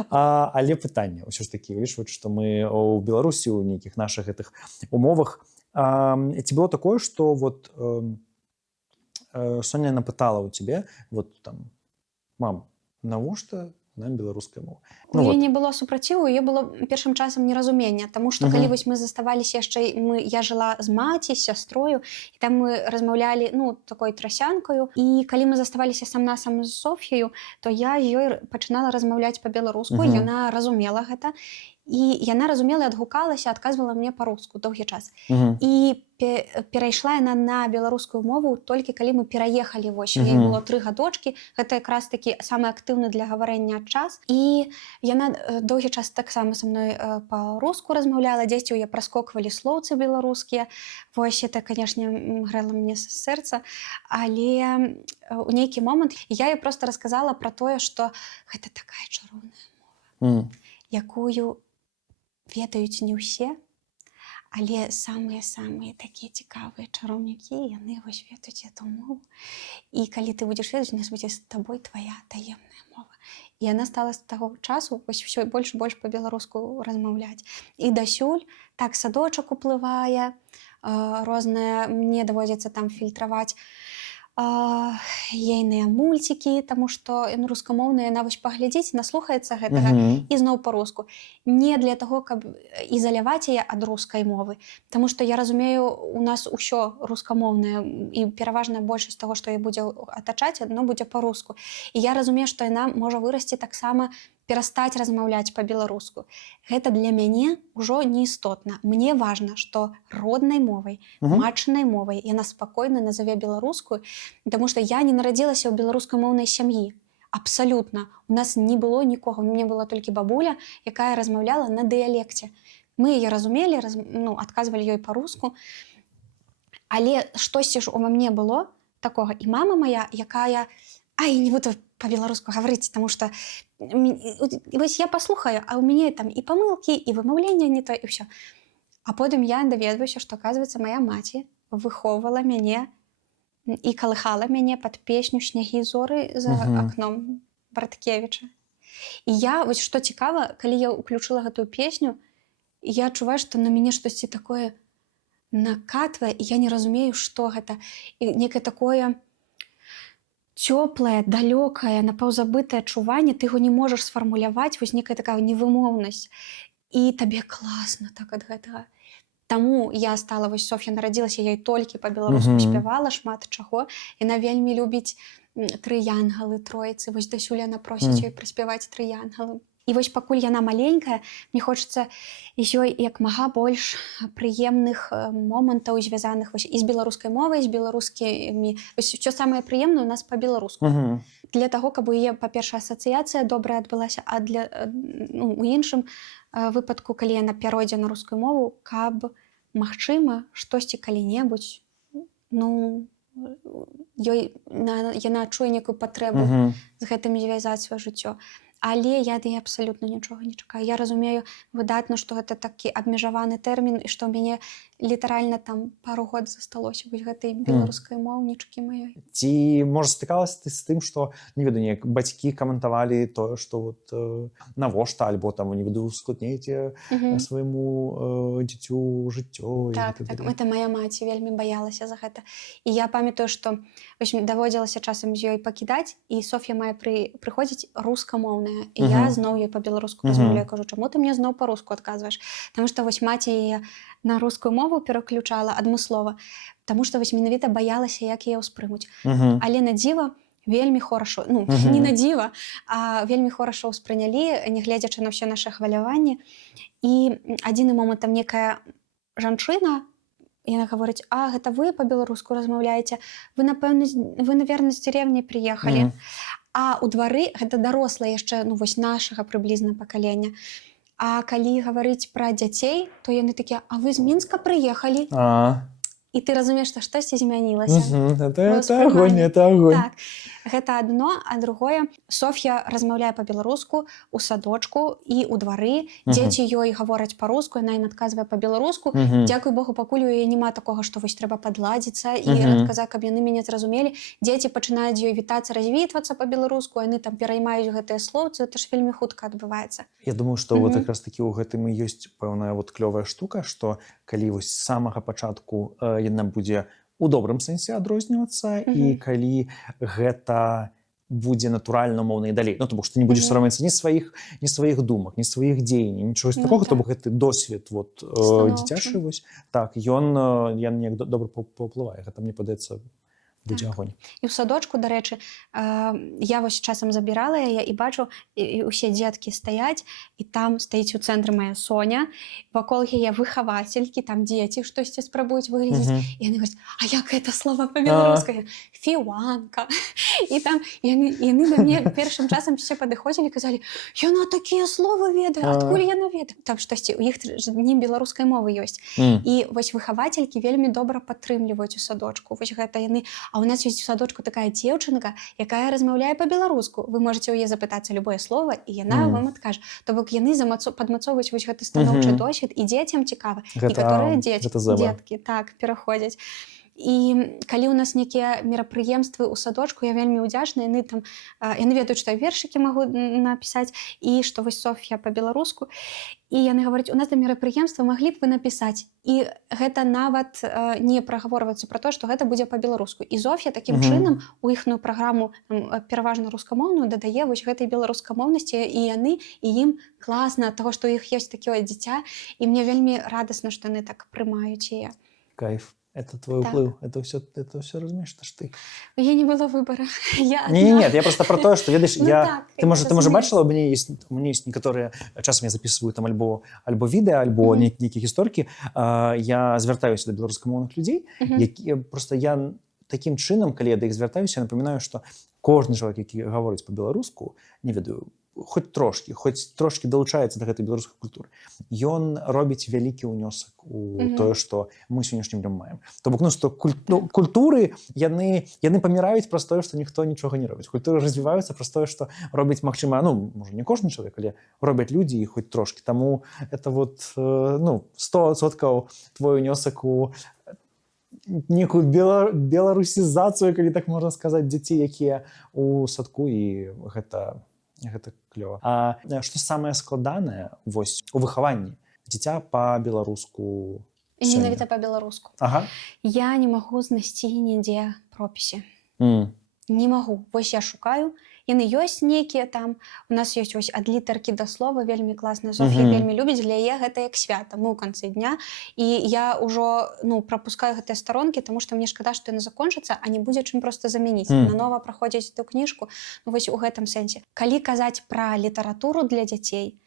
Але пытанне, ўсё ж такі, вылічваць, што мы ў Беларусі ў нейкіх нашых гэтых умовах. Ці было такое, што Соня напытала ў цябе, мам, навошта нам беларуская мова? Яе не было супраціву, яе было першым часам неразумення, таму што калі вось мы заставаліся яшчэ, я жыла з маці, з сястрою, і там мы размаўлялі, такой трасянкаю, і калі мы заставаліся сам-насам з Соф'яю, то я з ёй пачынала размаўляць па-беларуску, яна разумела гэта, І яна разумела і адгукалася, адказвала мне па-руску доўгі час. Мгм. І перайшла яна на беларускую мову толькі калі мы пераехалі, вось, у яе Мгм. было 3 гадочкі, гэта якраз такі самы актыўны для гаварэння час. І яна доўгі час таксама са мной па-руску размаўляла, дзесьці ў яе праскоквалі слоўцы беларускія. Вось это, канешне, грэла мне сэрца, але у нейкі момант я ёй проста расказала пра тое, што гэта такая чароўная мова, якую ведаюць не ўсе, але самыя-самыя такія цікавыя чароўнікі, яны вось ведаюць эту мову. І калі ты будзеш ведаць, у нас будзе з табой твая таемная мова. І яна стала з таго часу вось усё больш і больш па-беларуску размаўляць. І дасюль так садочак уплывае, розныя, мне даводзіцца там фільтраваць ейныя мульцікі, таму што рускамоўная, яна вось паглядзіць, наслухаецца гэтага Мгм. і зноў па-руску. Не для таго, каб ізаляваць яе ад рускай мовы, таму што я разумею, у нас усё рускамоўнае і пераважная большасць таго, што яе будзе атачаць, адно будзе па-руску. І я разумею, што яна можа вырасці таксама перастаць размаўляць па-беларуску. Гэта для мяне ўжо не істотна. Мне важна, што роднай мовай, Мгм. матчынай мовай яна спакойна назаве беларускую, таму што я не нарадзілася ў беларускамоўнай сям'і. Абсалютна. У нас не было нікога. У мяне была толькі бабуля, якая размаўляла на дыялекце. Мы яе разумелі, адказвалі ёй па-руску. Але штосьці ж ува мне было такога. І мама моя, якая не буду па-беларуску гаварыць, таму што вось я паслухаю, а ў мяне там і памылкі, і вымаўленне не то, і ўсё. А потым я даведваюся, што, аказваецца, мая маці выхоўвала мяне і калыхала мяне пад песню «Снягі зоры за акном» Барткевіча. І я, вось што цікава, калі я ўключыла гэтую песню, я адчуваю, што на мяне штосьці такое накатвае, і я не разумею, што гэта. І некае такое цёплае, далёкае, напаўзабытае адчуванне, ты яго не можаш сфармуляваць, вось некая такая невымоўнасць. І табе класна так ад гэтага. Таму я стала, вось Соф'я нарадзілася, я ёй толькі па-беларуску спявала шмат чаго. Яна вельмі любіць «Тры янгалы Тройцы». Вось дасюль яна просіць ёй праспяваць «Тры янгалы». І вось пакуль яна маленькая, мне хочацца з ёй як мага больш прыемных момантаў, звязаных вось і з беларускай мовай, з беларускімі. Вось усё самае прыемнае у нас па-беларуску. Для таго, каб у яе, па-першае, асацыяцыя добрая адбылася, а у іншым выпадку, калі яна пяройдзе на рускую мову, каб, магчыма, штосьці калі-небудзь, яна адчуе некую патрэбу з гэтым звязаць сваё жыццё. Але я ад яе абсалютна нічога не чакаю. Я разумею выдатна, што гэта такі абмежаваны тэрмін і што ў мяне літаральна там пару год засталося вось гэтай беларускай моўнічкі маёй. Ці, можа, стыкалася ты з тым, што, не ведаю, неяк бацькі каментавалі тое, што вот навошта, альбо там, не ведаю, ускладняеце свайму дзіцю жыццё. Так, гэта мая маці вельмі баялася за гэта. І я памятаю, што даводзілася часам з ёй пакідаць, і Соф'я мая прыходзіць рускамоўная. І я зноў ёй па-беларуску размаўляю, кажу, чаму ты мне зноў па-руску адказваеш? Таму што вось маці яе на рускую мову пераключала адмыслова, таму што вось менавіта баялася, як яе ўспрымуць. Але на дзіва вельмі хораша, не на дзіва, а вельмі хораша ўспрынялі, нягледзячы на ўсе нашы хваляванні. І адзіны момант, там некая жанчына, яна гаворыць: гэта вы па-беларуску размаўляеце? Вы, наверное, з дзеревні прыехалі. А ў двары гэта дарослыя яшчэ, вось нашага прыблізна пакалення. А калі гаварыць пра дзяцей, то яны такія: а вы з Мінска прыехалі? І ты разумееш, што штосьці змянілася. Это огонь, это огонь. Так, гэта адно, а другое. Соф'я размаўляе па-беларуску ў садочку і ў двары. Дзеці ёй гавораць па-руску, яна ім адказвае па-беларуску. Дзякуй Богу, пакуль у яе няма такога, што вось трэба падладзіцца і адказаць, каб яны мяне зразумелі. Дзеці пачынаюць з ёй вітацца, развітвацца па-беларуску, яны там пераймаюць гэтыя слоўцы, это ж вельмі хутка адбываецца. Я думаю, што вот якраз такі ў гэтым і ёсць пэўная вот клёвая штука, што калі вось з самага пачатку яна будзе у добрым сэнсе адрознівацца, і калі гэта будзе натуральна, умоўна, і далей. То бок, што не будзеш саромецца ні сваіх думак, ні сваіх дзеянняў, нічога такога, то бок гэты досвед дзіцячы, вось, так, ён неяк добра паўплывае. Гэта, мне падаецца, будзе Так. агонь. І ў садочку, дарэчы, я вось часам забірала яе і бачу, і ўсе дзеткі стаяць, і там стаіць у цэнтры моя Соня, вакол яе выхавацелькі, там дзеці штосьці спрабуюць выглядзець, і яны говораць, а як гэта слова па-беларуску? Фіўанка. І там яны да мне першым часам все падыходзілі, казалі, яна такія словы ведае, адкуль яна ведае? Там штосьці, у іх дні беларускай мовы ёсць. І вось выхавацелькі вельмі добра падтрымліваюць у садочку. Вось гэта яны. А у нас ёсць у садочку такая дзеўчынка, якая размаўляе па-беларуску. Вы можаце ў яе запытацца любое слово, і яна вам адкажа. То бок яны падмацоўваюць вось гэты станоўчы досвед, і дзецям цікава. Некаторыя дзеткі так пераходзяць. І калі ў нас нейкія мерапрыемствы ў садочку, я вельмі ўдзячна, яны ведаюць, што я вершыкі магу напісаць, і што вось Соф'я па-беларуску. І яны гавораць, у нас да мерапрыемства маглі б вы напісаць. І гэта нават не прагаворваецца пра то, што гэта будзе па-беларуску. І Зоф'я такім чынам у іхную праграму, пераважна рускамоўную, дадае вось гэтай беларускамоўнасці, і яны, і ім класна ад таго, што ў іх ёсць такое дзіця, і мне вельмі радасна, што яны так прымаюць яе. Кайф. Это твой уплыв. Это все разумеешь, это ж ты. Я не было выбора. Нет, я просто про то, что, видишь, ты, может, бачила, у меня есть некоторые, часом я записываю там альбо відео, альбо некие гісторыкі, я звяртаюся до беларускамоўных людзей, просто я таким чынам, калі я да іх звяртаюся, я напоминаю, что кожны чалавек, які гаворыць по-беларуску, не ведаю, хоць трошки далучаецца да гэтай беларускай культуры. Ён робіць вялікі ўнёсак у тое, што мы сённяшнім днём маем. То бок, культуры, яны паміраюць праз тое, што ніхто нічога не робіць. Культуры развіваюцца праз тое, што робіць, магчыма, можа, не кожны чалавек, але робяць людзі і хоць трошки. Таму это вот, 100% твой унёсак у некую беларусізацыю, калі так можна сказаць, дзяцей, якія у садку, і гэта клёва. А што самае складанае вось у выхаванні дзіця па-беларуску? Менавіта па-беларуску. Ага. Я не магу знайсці нідзе пропісе. Не магу. Вось я шукаю. Яны ёсць нейкія там. У нас ёсць вось ад літаркі да слова вельмі класная. Соф'я вельмі любіць, для яе гэта як свята. Мы ў канцы дня. І я ўжо прапускаю гэтыя старонкі, таму што мне шкада, што яны закончацца, а не будзе чым проста замяніць. Нанова праходзіць эту кніжку. Вось у гэтым сэнсе. Калі казаць пра літаратуру для дзяцей,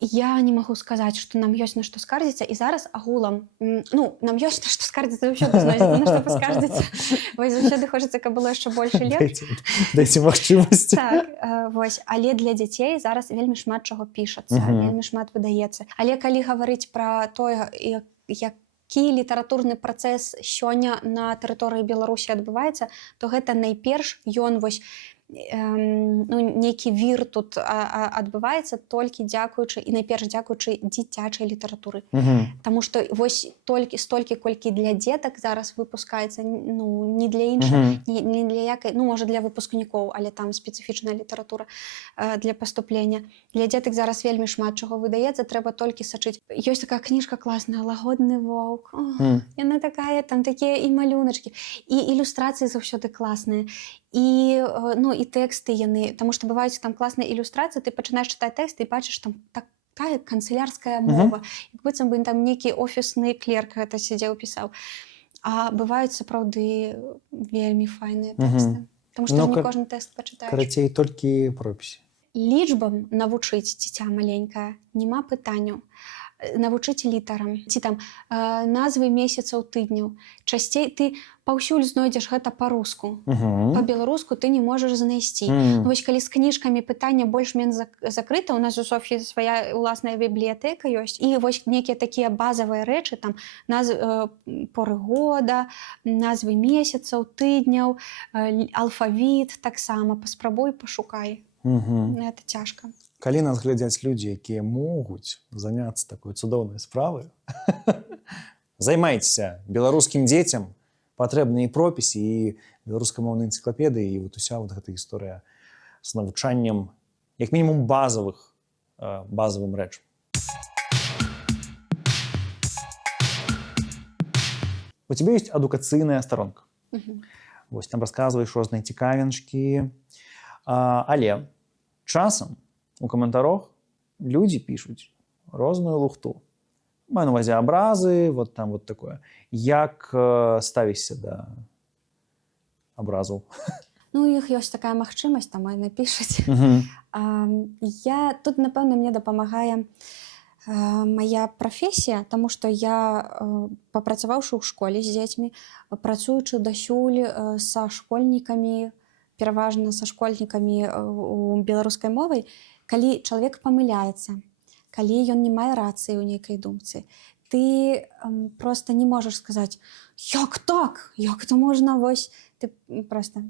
я не магу сказаць, што нам ёсць на што скардзіцца, і зараз агулам, нам ёсць на што скардзіцца, заўсёды знойдзецца на што паскардзіцца. Вось заўсёды хочацца, каб было яшчэ больш і лепш. Дайце магчымасць. Так, вось, але для дзяцей зараз вельмі шмат чаго пішацца, вельмі шмат выдаецца. Але калі гаварыць пра тое, які літаратурны працэс сёння на тэрыторыі Беларусі адбываецца, то гэта найперш ён вось нейкі вір тут адбываецца толькі дзякуючы і найперш дзякуючы дзіцячай літаратуры. Таму што вось столькі, колькі для дзетак зараз выпускаецца, не для іншых, не для якай, можа для выпускнікоў, але там спецыфічная літаратура для паступлення. Для дзетак зараз вельмі шмат чаго выдаецца, трэба толькі сачыць. Ёсць такая кніжка класная «Лагодны воўк». Яна такая, там такія і малюначкі, і ілюстрацыі заўсёды класныя. І тэксты яны, таму што бываюць там класныя ілюстрацыі, ты пачынаеш чытаць тэксты і бачыш там такая канцылярская мова, як быццам бы там нейкі офісны клерк гэта сядзеў пісаў. А бываюць сапраўды вельмі файныя тэксты, таму што не кожны тэкст пачытаеш. Карацей, толькі пропісы. Лічбам навучыць дзіця маленькае няма пытанняў. Навучыць літарам, ці там назвы месяцаў, тыдняў. Часцей ты паўсюль знойдзеш гэта па-руску. Па-беларуску ты не можаш знайсці. Вось калі з кніжкамі пытанне больш-менш закрыта, у нас у Соф'і свая ўласная бібліятэка ёсць, і вось нейкія такія базавыя рэчы, там поры года, назвы месяцаў, тыдняў, алфавіт таксама, паспрабуй, пашукай. Гэта цяжка. Калі нас глядзяць людзі, якія могуць заняцца такой цудоўнай справай, займайцеся беларускім дзецям, патрэбны і пропісы, і беларускамоўныя энцыклапедыі, і вот уся вот гэта гісторыя з навучаннем, як мінімум базавым рэчам. У цябе ёсць адукацыйная старонка. Вось там расказваеш розныя цікавінчкі, але часам у каментарах людзі пішуць розную лухту. Маю на ўвазе абразы, вот там вот такое. Як ставішся да абразаў? Ну, у іх ёсць такая магчымасць, там і напішаць. Тут, напэўна, мне дапамагае мая прафесія, таму што я, папрацаваўшы ў школе з дзецьмі, працуючы дасюль са школьнікамі, пераважна са школьнікамі у беларускай мовай, калі чалавек памыляецца, калі ён не мае рацыі ў нейкай думцы, ты проста не можаш сказаць: «Як так? Як то можна вось?» Ты проста: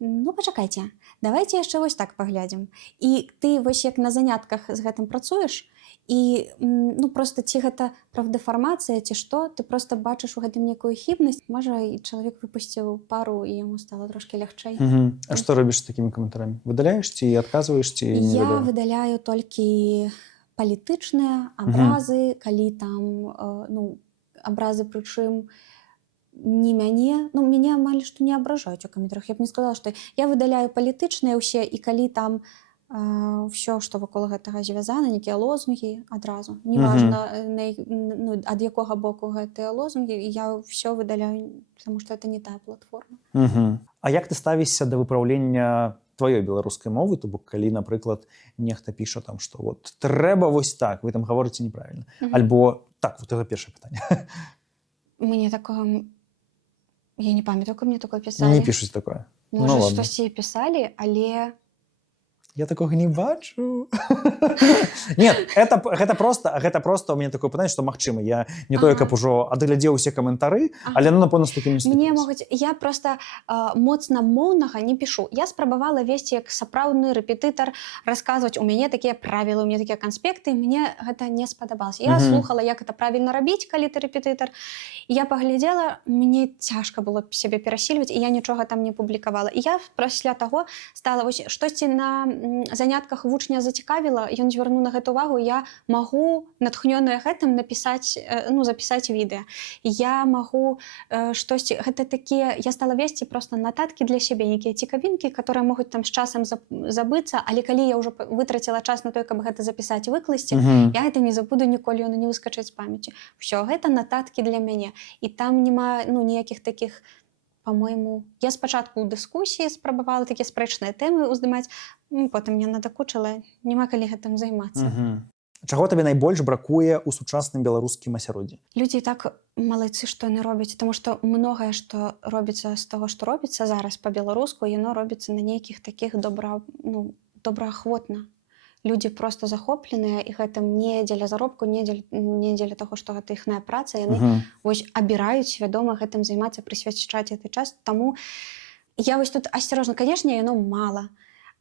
«Ну, пачакайце, давайце яшчэ вось так паглядзім». І ты вось як на занятках з гэтым працуеш, і ну, проста ці гэта прафдэфармацыя, ці што, ты проста бачыш у гэтым некую хібнасць. Можа, і чалавек выпусціў пару, і яму стала трошкі лягчэй. А што робіш з такімі каментарамі? Выдаляеш ці адказваеш, ці не Я выдаляеш? выдаляю толькі палітычныя абразы, калі там абразы, прычым не мяне, ну, мяне амаль што не абражаюць у каментарах. Я б не сказала, што я выдаляю палітычныя ўсе, і калі там ўсё, што вакол гэтага звязана, нейкія лозунгі адразу. Неважна, ад якога боку гэтыя лозунгі, я ўсё выдаляю, таму што гэта не тая платформа. А як ты ставішся да выпраўлення тваёй беларускай мовы, то бок калі, напрыклад, нехта піша там, што вот трэба вось так, вы там гаворыце неправільна. Альбо так, вот это першае пытанне. Мне такого... Я не памятаю, каб мне такое пісалі. Не пішуць такое. Можа, ладно. штосьці пісалі, але... Я такога не бачу. Нет, гэта просто у мяне такое пытанне, што магчыма. Я не тое, каб ужо адаглядзеў усе каментары, але напэўна з такімі Мне могуць... Я проста моцна моўнага не пішу. Я спрабавала весці як сапраўдны рэпетытар, расказваць, у мяне такія правілы, у мяне такія канспекты, мне гэта не спадабалася. Я слухала, як гэта правільна рабіць, калі ты рэпетытар. Я паглядзела, мне цяжка было сябе перасільваць, і я нічога там не публікавала. І я пасля таго стала вось штосьці на занятках вучня зацікавіла, ён звярнуў на гэту увагу, я магу, натхнёная гэтым, напісаць, запісаць відэа. Я магу штосьці, гэта такія, я стала весці проста нататкі для сябе, нейкія цікавінкі, которые могуць там з часам забыцца, але калі я ўжо вытраціла час на той, каб гэта запісаць, выкласці, я гэта не забуду ніколі, яно не выскачыць з памяці. Всё, гэта нататкі для мяне. І там няма ніякіх такіх, по-моему, я спачатку ў дыскусіі спрабавала такія спрэчныя тэмы ўздымаць, потым мне надакучыла, няма калі гэтым займацца. Чаго табе найбольш бракуе ў сучасным беларускім асяроддзі? Людзі так малайцы, што яны робяць, таму што многае, што робіцца з таго, што робіцца зараз па-беларуску, яно робіцца на нейкіх такіх добраахвотна. Людзі проста захопленыя, і гэтым не дзеля заробку, не дзеля таго, што гэта іхная праца, яны вось абіраюць свядома гэтым займацца, прысвячаць гэты час. Таму я вось тут асцярожна, канешне, яно мала,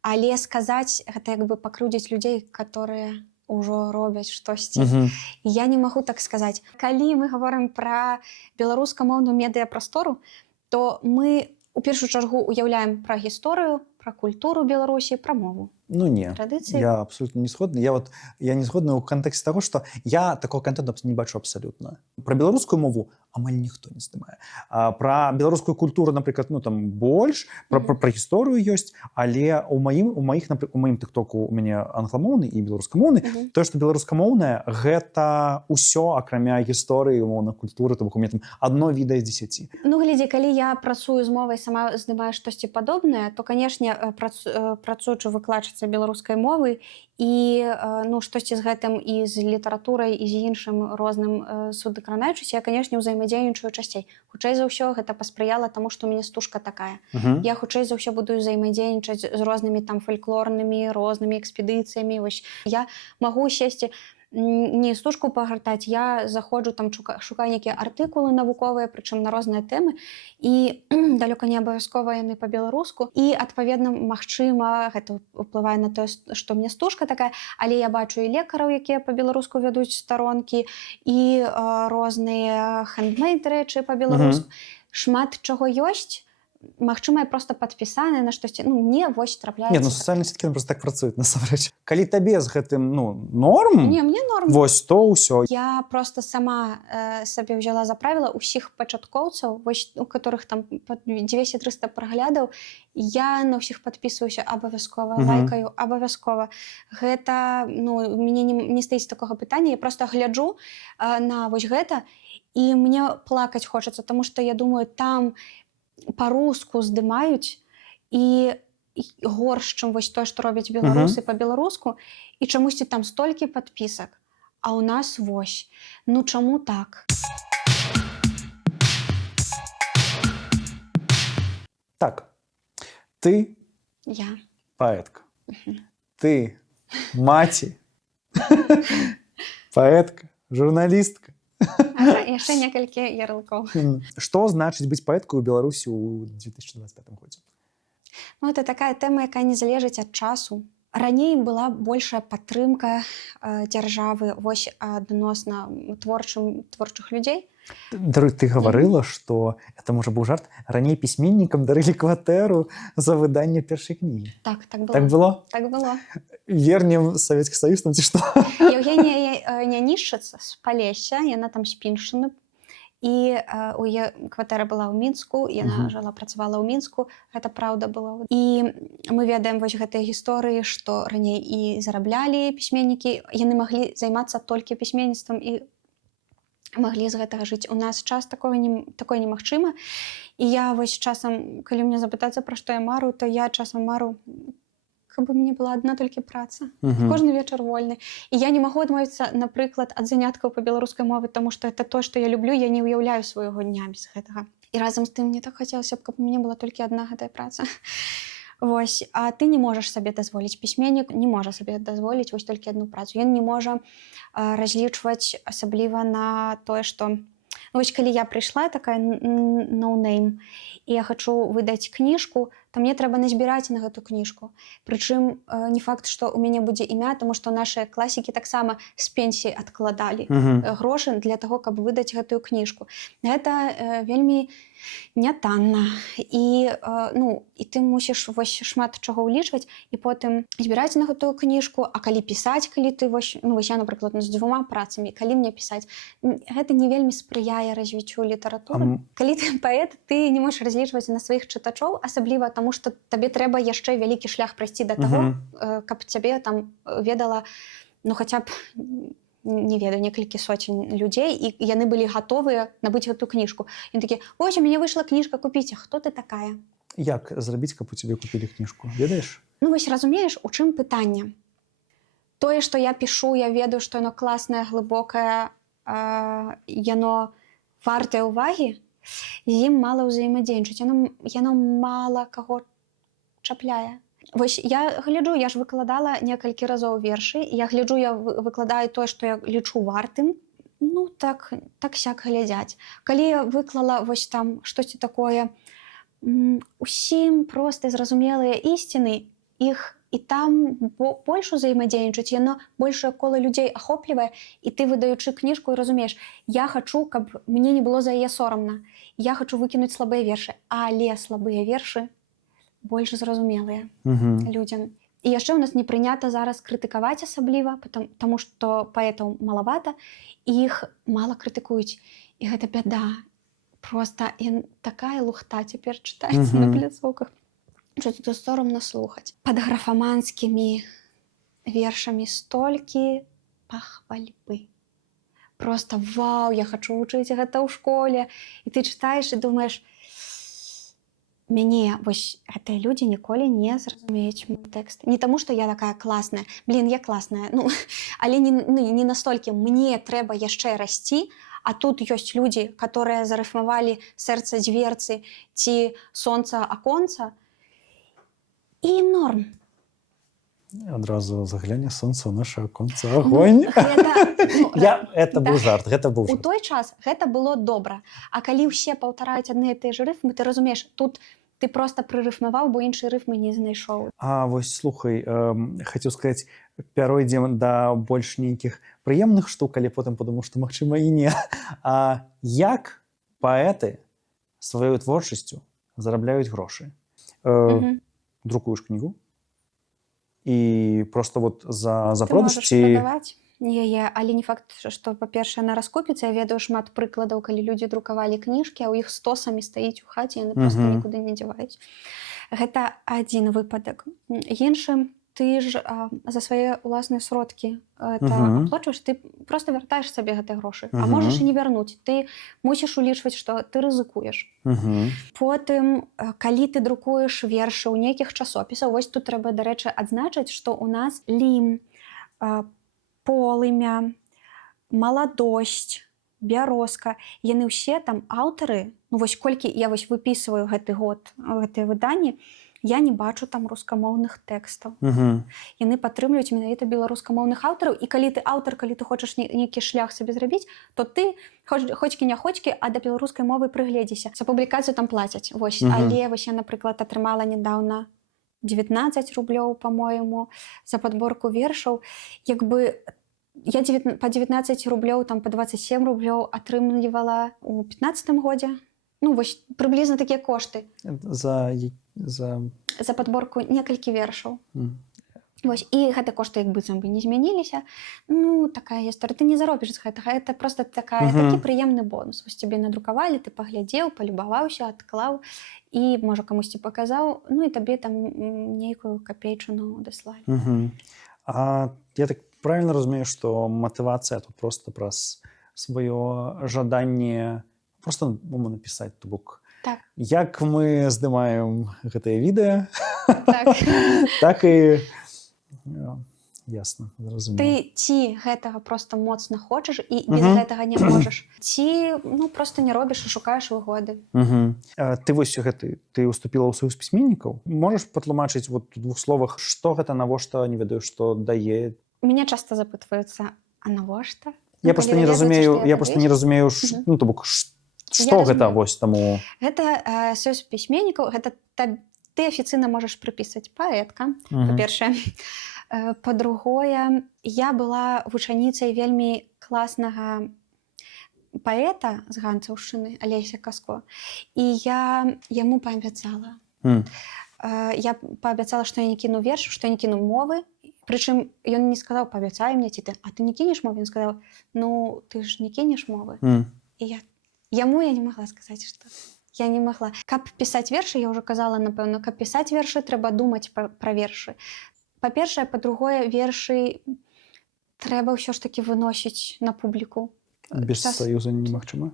але сказаць, гэта як бы пакрыўдзіць людзей, которые ўжо робяць штосьці. Я не магу так сказаць. Калі мы гаворым пра беларускамоўную медыяпрастору, то мы у першую чаргу уяўляем пра гісторыю, пра культуру Беларусі, пра мову. Ну не, традыцыі. Я абсолютно не згодны. Я не згодны ў кантэксце таго, што я такого контенту не бачу абсалютна. Пра беларускую мову амаль ніхто не здымае. Пра беларускую культуру, напрыклад, там больш, пра гісторыю ёсць, але у маім тыктоку у мяне англамоўны і беларускамоўны. Тое, што беларускамоўнае, гэта ўсё акрамя гісторыі, умоўна, культуры, то бок у мяне там адно відэа з 10. Ну, глядзі, калі я працую з мовай, сама здымаю штосьці падобнае, то, канешне, працуючы выкладчыцай беларускай мовы і штосьці з гэтым і з літаратурай, і з іншым розным судакранаючыся, я, канешне, ўзаемадзейнічаю часцей. Хутчэй за ўсё гэта паспрыяла таму, што ў мяне стужка такая. Я хутчэй за ўсё буду ўзаемадзейнічаць з рознымі там фальклорнымі, рознымі экспедыцыямі. Я магу сесці, не стужку пагартаць, я заходжу, там шукаю нейкія артыкулы навуковыя, прычым на розныя тэмы, і далёка не абавязкова яны па-беларуску. І, адпаведна, магчыма, гэта ўплывае на тое, што мне стужка такая, але я бачу і лекараў, якія па-беларуску вядуць старонкі, і розныя хендмейд рэчы па-беларуску. Шмат чаго ёсць, магчыма, я проста падпісаная на штосьці. Мне вось трапляецца. Не, сацыяльныя сеткі просто так працуюць, насамрэч. Калі табе з гэтым, норм? Не, мне норм. Вось то ўсё. Я просто сама сабе ўзяла за правіла ўсіх пачаткоўцаў, вось у которых там 200-300 праглядаў, я на ўсіх падпісваюся абавязкова, лайкаю абавязкова. Гэта, мяне не стаіць такога пытання, я просто гляджу на вось гэта, і мне плакаць хочацца, таму што я думаю, там па-руску здымаюць і горш, чым вось тое, што робяць беларусы па-беларуску, і чамусьці там столькі падпісак, а ў нас вось. Ну чаму так? Так, ты Я. паэтка. Ты маці, паэтка, журналістка. Яшчэ некалькі ярлыкоў. Што значыць быць паэткай у Беларусі ў 2025 годзе? Ну, это такая тэма, якая не залежыць ад часу. Раней была большая падтрымка дзяржавы вось адносна творчых людзей. Ты гаварыла, што это можа быў жарт. Раней пісьменнікам дарылі кватэру за выданне першай кнігі. Так было. Так было? Так было. Вернем Савецкі Саюз там ці што? Евгенія Нянішчыца з Палесся, яна там з Піншчыны. І у яе кватэра была ў Мінску, яна жыла, працавала ў Мінску, гэта праўда было. І мы ведаем вось гэтыя гісторыі, што раней і зараблялі пісьменнікі, яны маглі займацца толькі пісьменніцтвам і маглі з гэтага жыць. У нас час такое немагчыма. І я вось часам, калі мне запытацца, пра што я мару, то я часам мару, каб у мяне была адна толькі праца. Кожны вечар вольны. І я не магу адмовіцца, напрыклад, ад заняткаў па беларускай мове, таму што это то, што я люблю, я не ўяўляю свайго дня без гэтага. І разам з тым мне так хацелася б, каб у мяне была толькі адна гэтая праца. Вось, а ты не можаш сабе дазволіць. Пісьменнік не можа сабе дазволіць вось толькі адну працу. Ён не можа разлічваць асабліва на тое, што вось калі я прыйшла, такая ноунейм, і я хачу выдаць кніжку, то мне трэба назбіраць на гэту кніжку. Прычым не факт, што ў мяне будзе імя, таму што нашыя класікі таксама з пенсіі адкладалі грошы для таго, каб выдаць гэтую кніжку. Гэта вельмі нятанна. І ты мусіш вось шмат чаго ўлічваць і потым збіраць на гэтую кніжку, а калі пісаць, калі ты вось я, напрыклад, з 2 працамі, калі мне пісаць, гэта не вельмі спрыяе развіццю літаратуры. Калі ты паэт, ты не можаш разлічваць на сваіх чытачоў, асабліва таму, што табе трэба яшчэ вялікі шлях прайсці да таго, каб цябе там ведала, хаця б, не ведаю, некалькі соцень людзей, і яны былі гатовыя набыць гэту кніжку. Ён такі: «Ось, у мяне выйшла кніжка, купіце, хто ты такая?» Як зрабіць, каб у цябе купілі кніжку? Ведаеш? Вось разумееш, у чым пытанне? Тое, што я пішу, я ведаю, што яно класнае, глыбокае, яно вартае ўвагі, з ім мала ўзаемадзейнічаць, яно мала каго чапляе. Вось я гляджу, я ж выкладала некалькі разоў вершы, я гляджу, я выкладаю тое, што я лічу вартым, так-сяк глядзяць. Калі я выклала вось там штосьці такое, усім проста зразумелыя ісціны, іх і там больш узаемадзейнічаць, яно большае кола людзей ахоплівае, і ты, выдаючы кніжку, разумееш, я хачу, каб мне не было за яе сорамна. Я хачу выкінуць слабыя вершы, але слабыя вершы больш зразумелыя людзям. І яшчэ ў нас не прынята зараз крытыкаваць асабліва, таму што паэтаў малавата, і іх мала крытыкуюць. І гэта бяда. Проста такая лухта цяпер чытаецца на пляцоўках. Што сорамна слухаць. Пад графаманскімі вершамі столькі пахвальбы. Проста вау, я хачу вучыць гэта ў школе. І ты чытаеш і думаеш, мяне вось гэтыя людзі ніколі не зразумеюць мой тэкст. Не таму, што я такая класная. Я класная. Але не настолькі. Мне трэба яшчэ расці, а тут ёсць людзі, которые зарыфмавалі сэрца дзверцы ці сонца аконца, і ім норм. Адразу загляне сонца ў наша аконца. Агонь! Это быў жарт, гэта быў жарт. У той час гэта было добра. А калі ўсе паўтараюць адны і тыя ж рыфмы, ты разумееш, тут ты проста прырыфмаваў, бо іншыя рыфмы не знайшоў. А вось слухай, хацеў сказаць, пяройдзем да больш нейкіх прыемных штук, але потым падумаў, што магчыма і не. А як паэты сваёй творчасцю зарабляюць грошы? Друкуеш кнігу і проста за продаж ці... Ты можаш прадаваць яе, але не факт, што, па-першае, она раскупіцца. Я ведаю шмат прыкладаў, калі людзі друкавалі кніжкі, а ў іх стосамі стаіць у хаце, яны проста нікуды не дзяваюць. Гэта адзін выпадак. Іншы, ты ж за свае ўласныя сродкі это Мгм. аплачваеш, ты просто вяртаеш сабе гэтыя грошы. А Мгм. можаш і не вярнуць. Ты мусіш улічваць, што ты рызыкуеш. Мгм. Потым, калі ты друкуеш вершы ў нейкіх часопісах, вось тут трэба, дарэчы, адзначыць, што ў нас лім, полымя, маладосць, бярозка, яны ўсе там аўтары, ну вось колькі я вось выпісваю гэты год, гэтыя выданні, я не бачу там рускамоўных тэкстаў. Мгм. Яны падтрымліваюць менавіта беларускамоўных аўтараў, і калі ты аўтар, калі ты хочаш нейкі шлях сабе зрабіць, то ты хоцькі-няхоцькі, а да беларускай мовы прыгледзіся. За публікацыю там плацяць. Вось. Мгм. Але вось я, напрыклад, атрымала нядаўна 19 рублёў, па-мойму, за падборку вершаў. Як бы я па 19 рублёў, там па 27 рублёў атрымлівала ў 15 годзе. Ну, вось прыблізна такія кошты За... за падборку некалькі вершаў. М. Вось, і гэты кошты як быццам бы не змяніліся. Ну, такая гісторыя. Ты не заробіш з гэтага. Это просто такі прыемны бонус. Вось цябе надрукавалі, ты паглядзеў, палюбаваўся, адклаў і, можа, камусьці паказаў, ну і табе там нейкую капейчыну даслалі. Мгм. А я так правильно разумею, што матывацыя тут просто праз сваё жаданне просто умоўна напісаць, то бок Так. як мы здымаем гэтае відэа, Так. так і ясна, зразумела. Ты ці гэтага просто моцна хочаш і без Мгм. гэтага не можаш, ці ну, просто не робіш і шукаеш выгоды. Мгм. Ты вось ты уступіла ў саюз пісьменнікаў. Можаш патлумачыць вот у 2 словах, што гэта, навошта, не ведаю, што дае? Мяне часта запытваюцца, а навошта? Я просто не разумею, Мгм. ну то бок што гэта разумею. вось таму. Гэта саюз пісьменнікаў, гэта ты афіцыйна можаш прыпісаць паэтка, Мгм. па-першае. Па-другое, я была вучаніцай вельмі класнага паэта з ганцаўшчыны Алеся Каско, і я яму паабяцала. М. Я паабяцала, што я не кіну верш, што я не кіну мовы. Прычым ён не сказаў, паабяцай мне, ці а ты не кінеш мовы? Ён сказаў, ну ты ж не кінеш мовы. М. І яму я не магла сказаць, што я не магла. Каб пісаць вершы, я ўжо казала, напэўна, каб пісаць вершы, трэба думаць пра вершы. Па-першае, па-другое, вершы трэба ўсё ж такі выносіць на публіку. Без саюза немагчыма?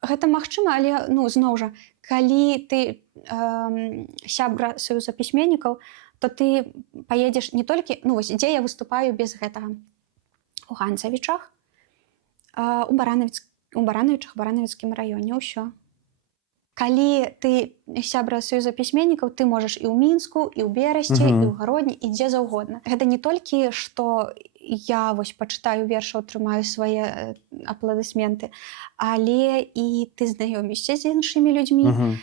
Гэта магчыма, але ну, зноў жа, калі ты сябра саюза пісьменнікаў, то ты паедзеш не толькі, ну вось, дзе я выступаю без гэтага? У Ганцавічах, у Баранавічах, Баранавіцкім раёне, ўсё. Калі ты сябра саюза пісьменнікаў, ты можаш і ў Мінску, і ў Берасці, і ў Гародні, і дзе заўгодна. Гэта не толькі, што я вось пачытаю вершы, атрымаю свае апладысменты, але і ты знаёмішся з іншымі людзьмі,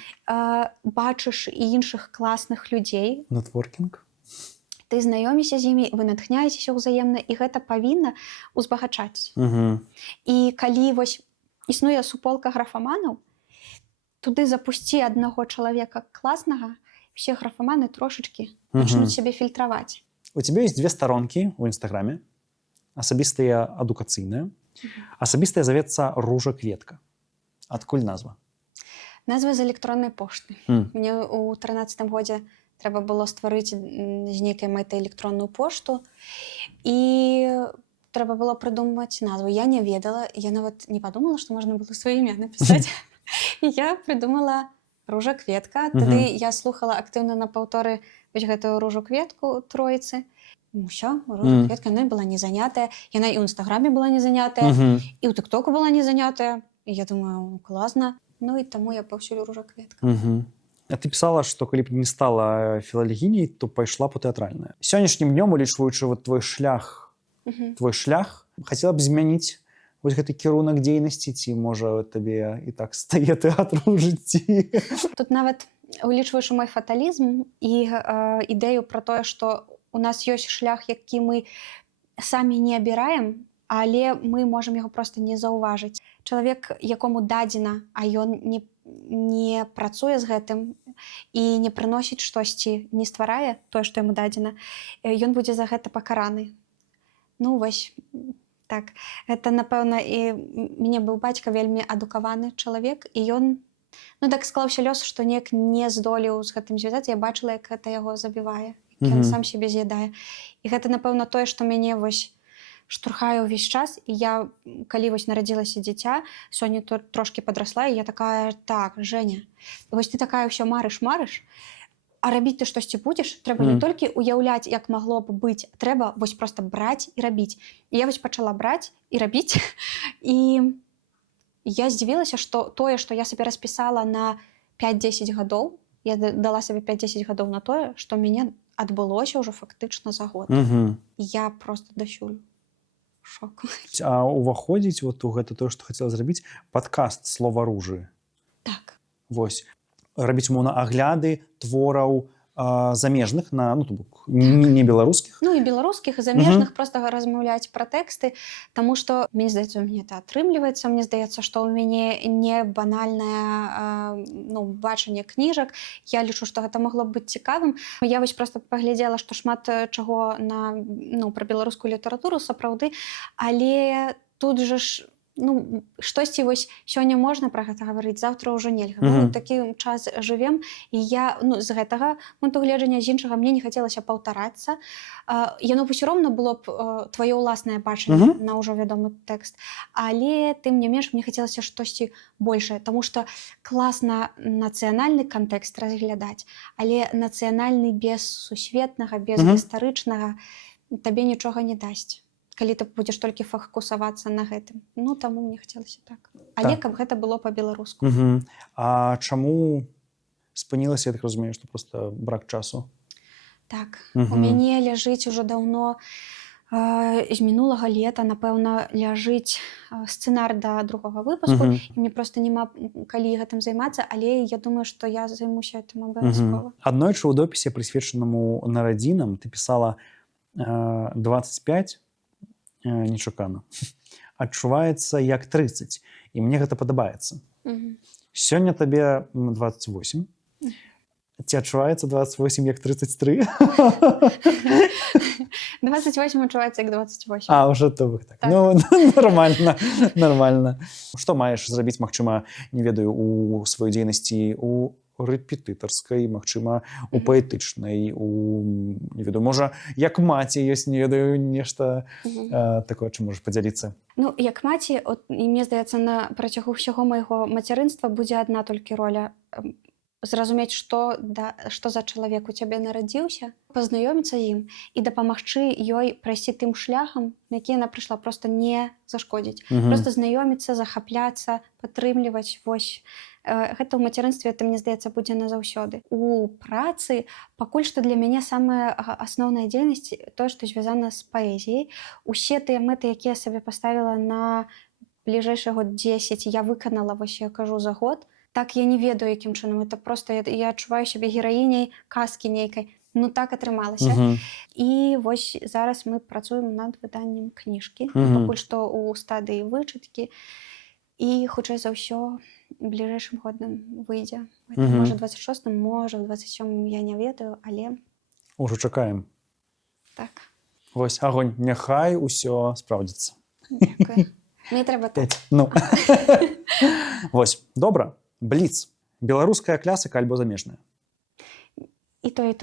бачыш і іншых класных людзей. Нетворкінг? Ты знаёмішся з імі, вы натхняецеся ўзаемна, і гэта павінна ўзбагачаць. І калі вось існуе суполка графаманаў, туды запусці аднаго чалавека класнага, все графаманы трошачкі пачнуць сябе фільтраваць. У цябе ёсць 2 старонкі ў інстаграме, асабістыя адукацыйныя. Асабістая завецца Ружа Кветка. Адкуль назва? Назва з электроннай пошты. Мне ў 13 годзе трэба было стварыць з нейкай мэтай электронную пошту, і трэба было прыдумаць назву. Я не ведала, я нават не падумала, што можна было сваё імя напісаць. І я прыдумала Ружа Кветка. Тады я слухала актыўна на паўторы вось гэтую Ружу Кветку Троіцы. Усё, Ружа Кветка, яна была не занятая. Яна і ў інстаграме была не занятая, і ў тыктоку была не занятая. І я думаю, класна. Ну і таму я паўсюль Ружа Кветка. А ты пісала, што калі б не стала філалогіняй, то пайшла б у тэатральнае. Сённяшнім днём, улічваючы вот твой шлях, хацела б змяніць вось гэты кірунак дзейнасці, ці можа табе і так стае тэатр у жыцці? Тут нават улічваючы мой фаталізм і ідэю пра тое, што у нас ёсць шлях, які мы самі не абіраем, але мы можам яго проста не заўважыць. Чалавек, якому дадзена, а ён не працуе з гэтым і не прыносіць штосьці, не стварае тое, што яму дадзена, ён будзе за гэта пакараны. Ну вось, так. Гэта, напэўна, і мяне быў бацька вельмі адукаваны чалавек, і ён, ну так склаўся лёс, што неяк не здолеў з гэтым звязацца. Я бачыла, як гэта яго забівае. ён Мгм. сам сябе з'ядае. І гэта, напэўна, тое, што мяне вось штурхае ўвесь час. І я, калі вось нарадзілася дзіця, Соня трошкі падрасла, і я такая: так, Жэня, вось ты такая ўсё марыш, а рабіць ты штосьці будзеш, трэба не толькі уяўляць, як магло б быць, трэба вось проста браць і рабіць. І я вось пачала браць і рабіць. І я здзівілася, што тое, што я сабе распісала на 5-10 гадоў, я дала сабе 5-10 гадоў на тое, што мяне адбылося ўжо фактычна за год. Мгм. Я просто дасюль шок. А уваходзіць вот у гэта тое, што хацела зрабіць, падкаст слова-ружы. Так. Вось. Рабіць, умоўна, агляды твораў замежных, то бок не беларускіх. Ну і беларускіх, і замежных, проста размаўляць пра тэксты, таму што, мне здаецца, у мяне это атрымліваецца, мне здаецца, што ў мяне не банальнае бачанне кніжак. Я лічу, што гэта магло б быць цікавым. Я вось проста паглядзела, што шмат чаго пра беларускую літаратуру сапраўды, але тут жа ж штосьці вось сёння можна пра гэта гаварыць, заўтра ўжо нельга. Мы такі час жывем, і я з гэтага пункту гледжання, з іншага мне не хацелася паўтарацца. Яно б усё роўна было б тваё ўласнае бачанне на ўжо вядомы тэкст, але тым не менш мне хацелася штосьці большае, таму што класна нацыянальны кантэкст разглядаць, але нацыянальны без сусветнага, без гістарычнага табе нічога не дасць, калі ты будзеш толькі фокусавацца на гэтым. Таму мне хацелася так. Але каб гэта было па-беларуску. А чаму спынілася, я так разумею, што проста брак часу? Так. У мяне ляжыць ужо даўно, з мінулага лета, напэўна, ляжыць сцэнар да другога выпуску, і мне проста няма калі гэтым займацца, але я думаю, што я займуся гэтым абавязкова. Аднойчы ў допісе, прысвечанаму нарадзінам, ты пісала 25 нечакана. Адчуваецца як 30. І мне гэта падабаецца. Сёння табе 28. Ці адчуваецца 28 як 33? 28 адчуваецца як 28. Уже то вы так. Нормально. Што маеш зрабіць, магчыма, не ведаю, у сваёй дзейнасці у рэпетытарскай, магчыма, у паэтычнай, не ведаю, можа, як маці ёсць, не ведаю, нешта такое, чым можаш падзяліцца? Як маці, і мне здаецца, на працягу ўсяго майго мацярынства будзе адна толькі роля: зразумець, што за чалавек у цябе нарадзіўся, пазнаёміцца з ім і дапамагчы ёй прайсці тым шляхам, на які яна прыйшла, проста не зашкодзіць. Проста знаёміцца, захапляцца, падтрымліваць. Вось. Гэта ў мацярынстве, мне здаецца, будзе назаўсёды. У працы пакуль што для мяне самая асноўная дзейнасць тое, што звязана з паэзіяй. Усе тыя мэты, якія сабе паставіла на бліжэйшы год 10, я выканала, вось я кажу, за год. Так я не ведаю, якім чынам. Это проста я адчуваю сябе гераіняй казкі нейкай. Так атрымалася. І вось зараз мы працуем над выданнем кніжкі. Пакуль што ў стадыі вычыткі. І, хутчэй за ўсё, бліжэйшым годам выйдзе. Можа, 26-м, можа, 27-м, я не ведаю, але... Ужо чакаем. Так. Вось, агонь, няхай усё спраўдзіцца. Дякую. Мне трэба так. Вось, добра. Бліц. Беларуская класіка альбо замежная? І тое.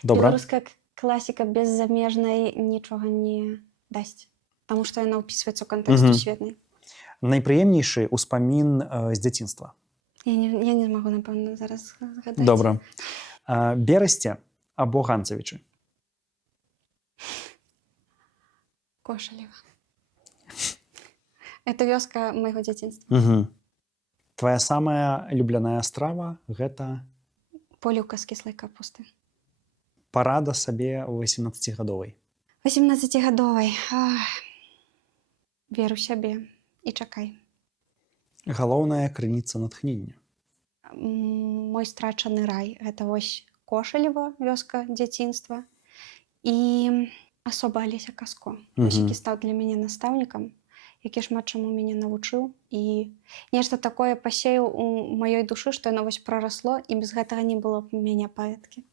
Добра. Беларуская класіка без замежнай нічога не дасць, таму што яна ўпісваецца ў кантэкст сусветны. Найпрыемнейшы ўспамін з дзяцінства? Я не змагу, напэўна, зараз згадаць. Добра. Берасце або Ганцавічы? Кошалева. Это вёска майго дзяцінства. Твая самая любляная страва – гэта? Поліўка з кіслай капусты. Парада сабе 18-гадовай? 18-гадовай. Вер у сябе і чакай. Галоўная крыніца натхнення? Мой страчаны рай. Гэта вось Кошалева, вёска дзяцінства. І асоба Алеся Каско, які стаў для мяне настаўнікам, які шмат чаму мяне навучыў, і нешта такое пасеяў у маёй душы, што яно вось прарасло, і без гэтага не было б мяне паэткі.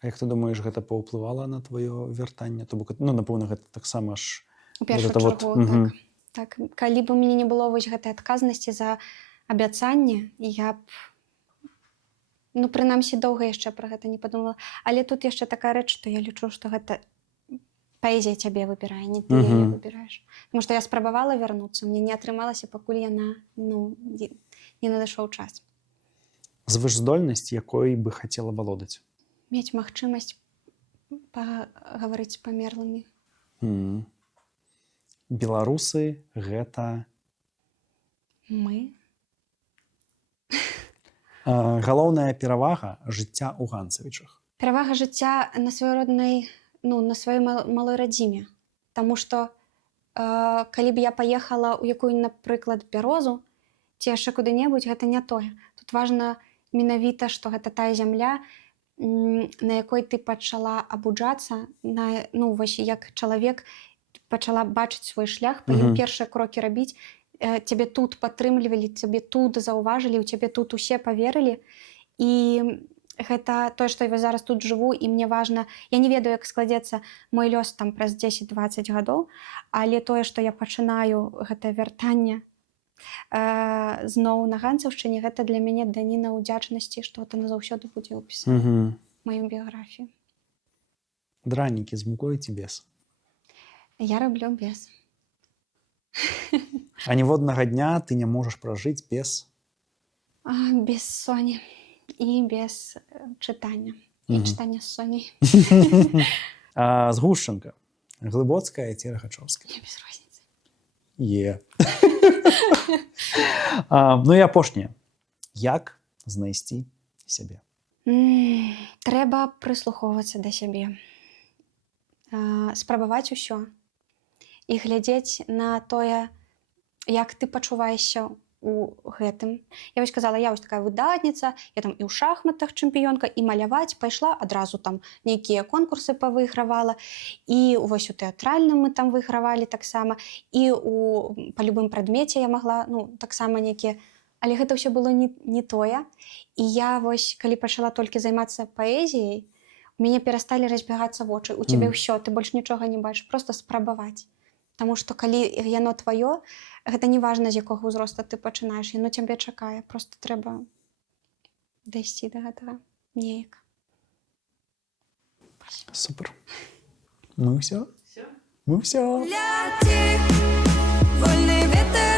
А як ты думаеш, гэта паўплывала на тваё вяртанне? То бок, напэўна, гэта таксама ж... У першую чаргу, так. Калі б у мяне не было вось гэтай адказнасці за абяцанне, я б Ну, прынамсі, доўга яшчэ пра гэта не падумала. Але тут яшчэ такая рэч, што я лічу, што гэта паэзія цябе выбірае, не ты яе выбіраеш. Таму што я спрабавала вярнуцца, мне не атрымалася, пакуль яна, ну, не надышоў час. Звышздольнасць, якой бы хацела валодаць? Мець магчымасць пагаварыць з памерлымі. Беларусы гэта... Мы? Галоўная перавага жыцця ў Ганцавічах. Перавага жыцця на сваёй роднай, ну, на сваёй малой радзіме. Таму што калі б я паехала ў якую, напрыклад, Бярозу ці яшчэ куды-небудзь, гэта не тое. Тут важна менавіта, што гэта тая зямля, на якой ты пачала абуджацца, ну, вось як чалавек пачала бачыць свой шлях, па ім першыя крокі рабіць, цябе тут падтрымлівалі, цябе тут заўважылі, у цябе тут усе паверылі. І гэта тое, што я зараз тут жыву, і мне важна, я не ведаю, як складзецца мой лёс там праз 10-20 гадоў, але тое, што я пачынаю гэтае вяртанне зноў на Ганцаўшчыне, гэта для мяне даніна ўдзячнасці, што гэта назаўсёды будзе ўпісана маю біяграфію. Дранікі з мукой ці без? Я раблю без. А ніводнага дня ты не можаш пражыць без? Без Соні і без чытання. І чытання з Соняй. Згушчанка. Глыбоцкая ці Рагачоўская? Не, без розніцы. Ну і апошняе. Як знайсці сябе? Трэба прыслухоўвацца да сябе. Спрабаваць усё. І глядзець на тое, як ты пачуваешся у гэтым. Я вось казала, я вось такая выдатніца, я там і ў шахматах чэмпіёнка, і маляваць пайшла, адразу там нейкія конкурсы павыйгравала, і вось у тэатральным мы там выйгравалі таксама, і па любым прадмеце я магла, ну, таксама нейкія, але гэта ўсё было не тое. І я вось, калі пачала толькі займацца паэзіяй, у мяне перасталі разбегацца вочы, у цябе ўсё, ты больш нічога не бачыш, проста спрабаваць. Таму што калі яно тваё, гэта не важна, з якога ўзроста ты пачынаеш, яно цябе чакае. Проста трэба дайсці да гэтага неяк. Супер. Мы ўсё? Мы ўсё. Ляці, вольны ветер.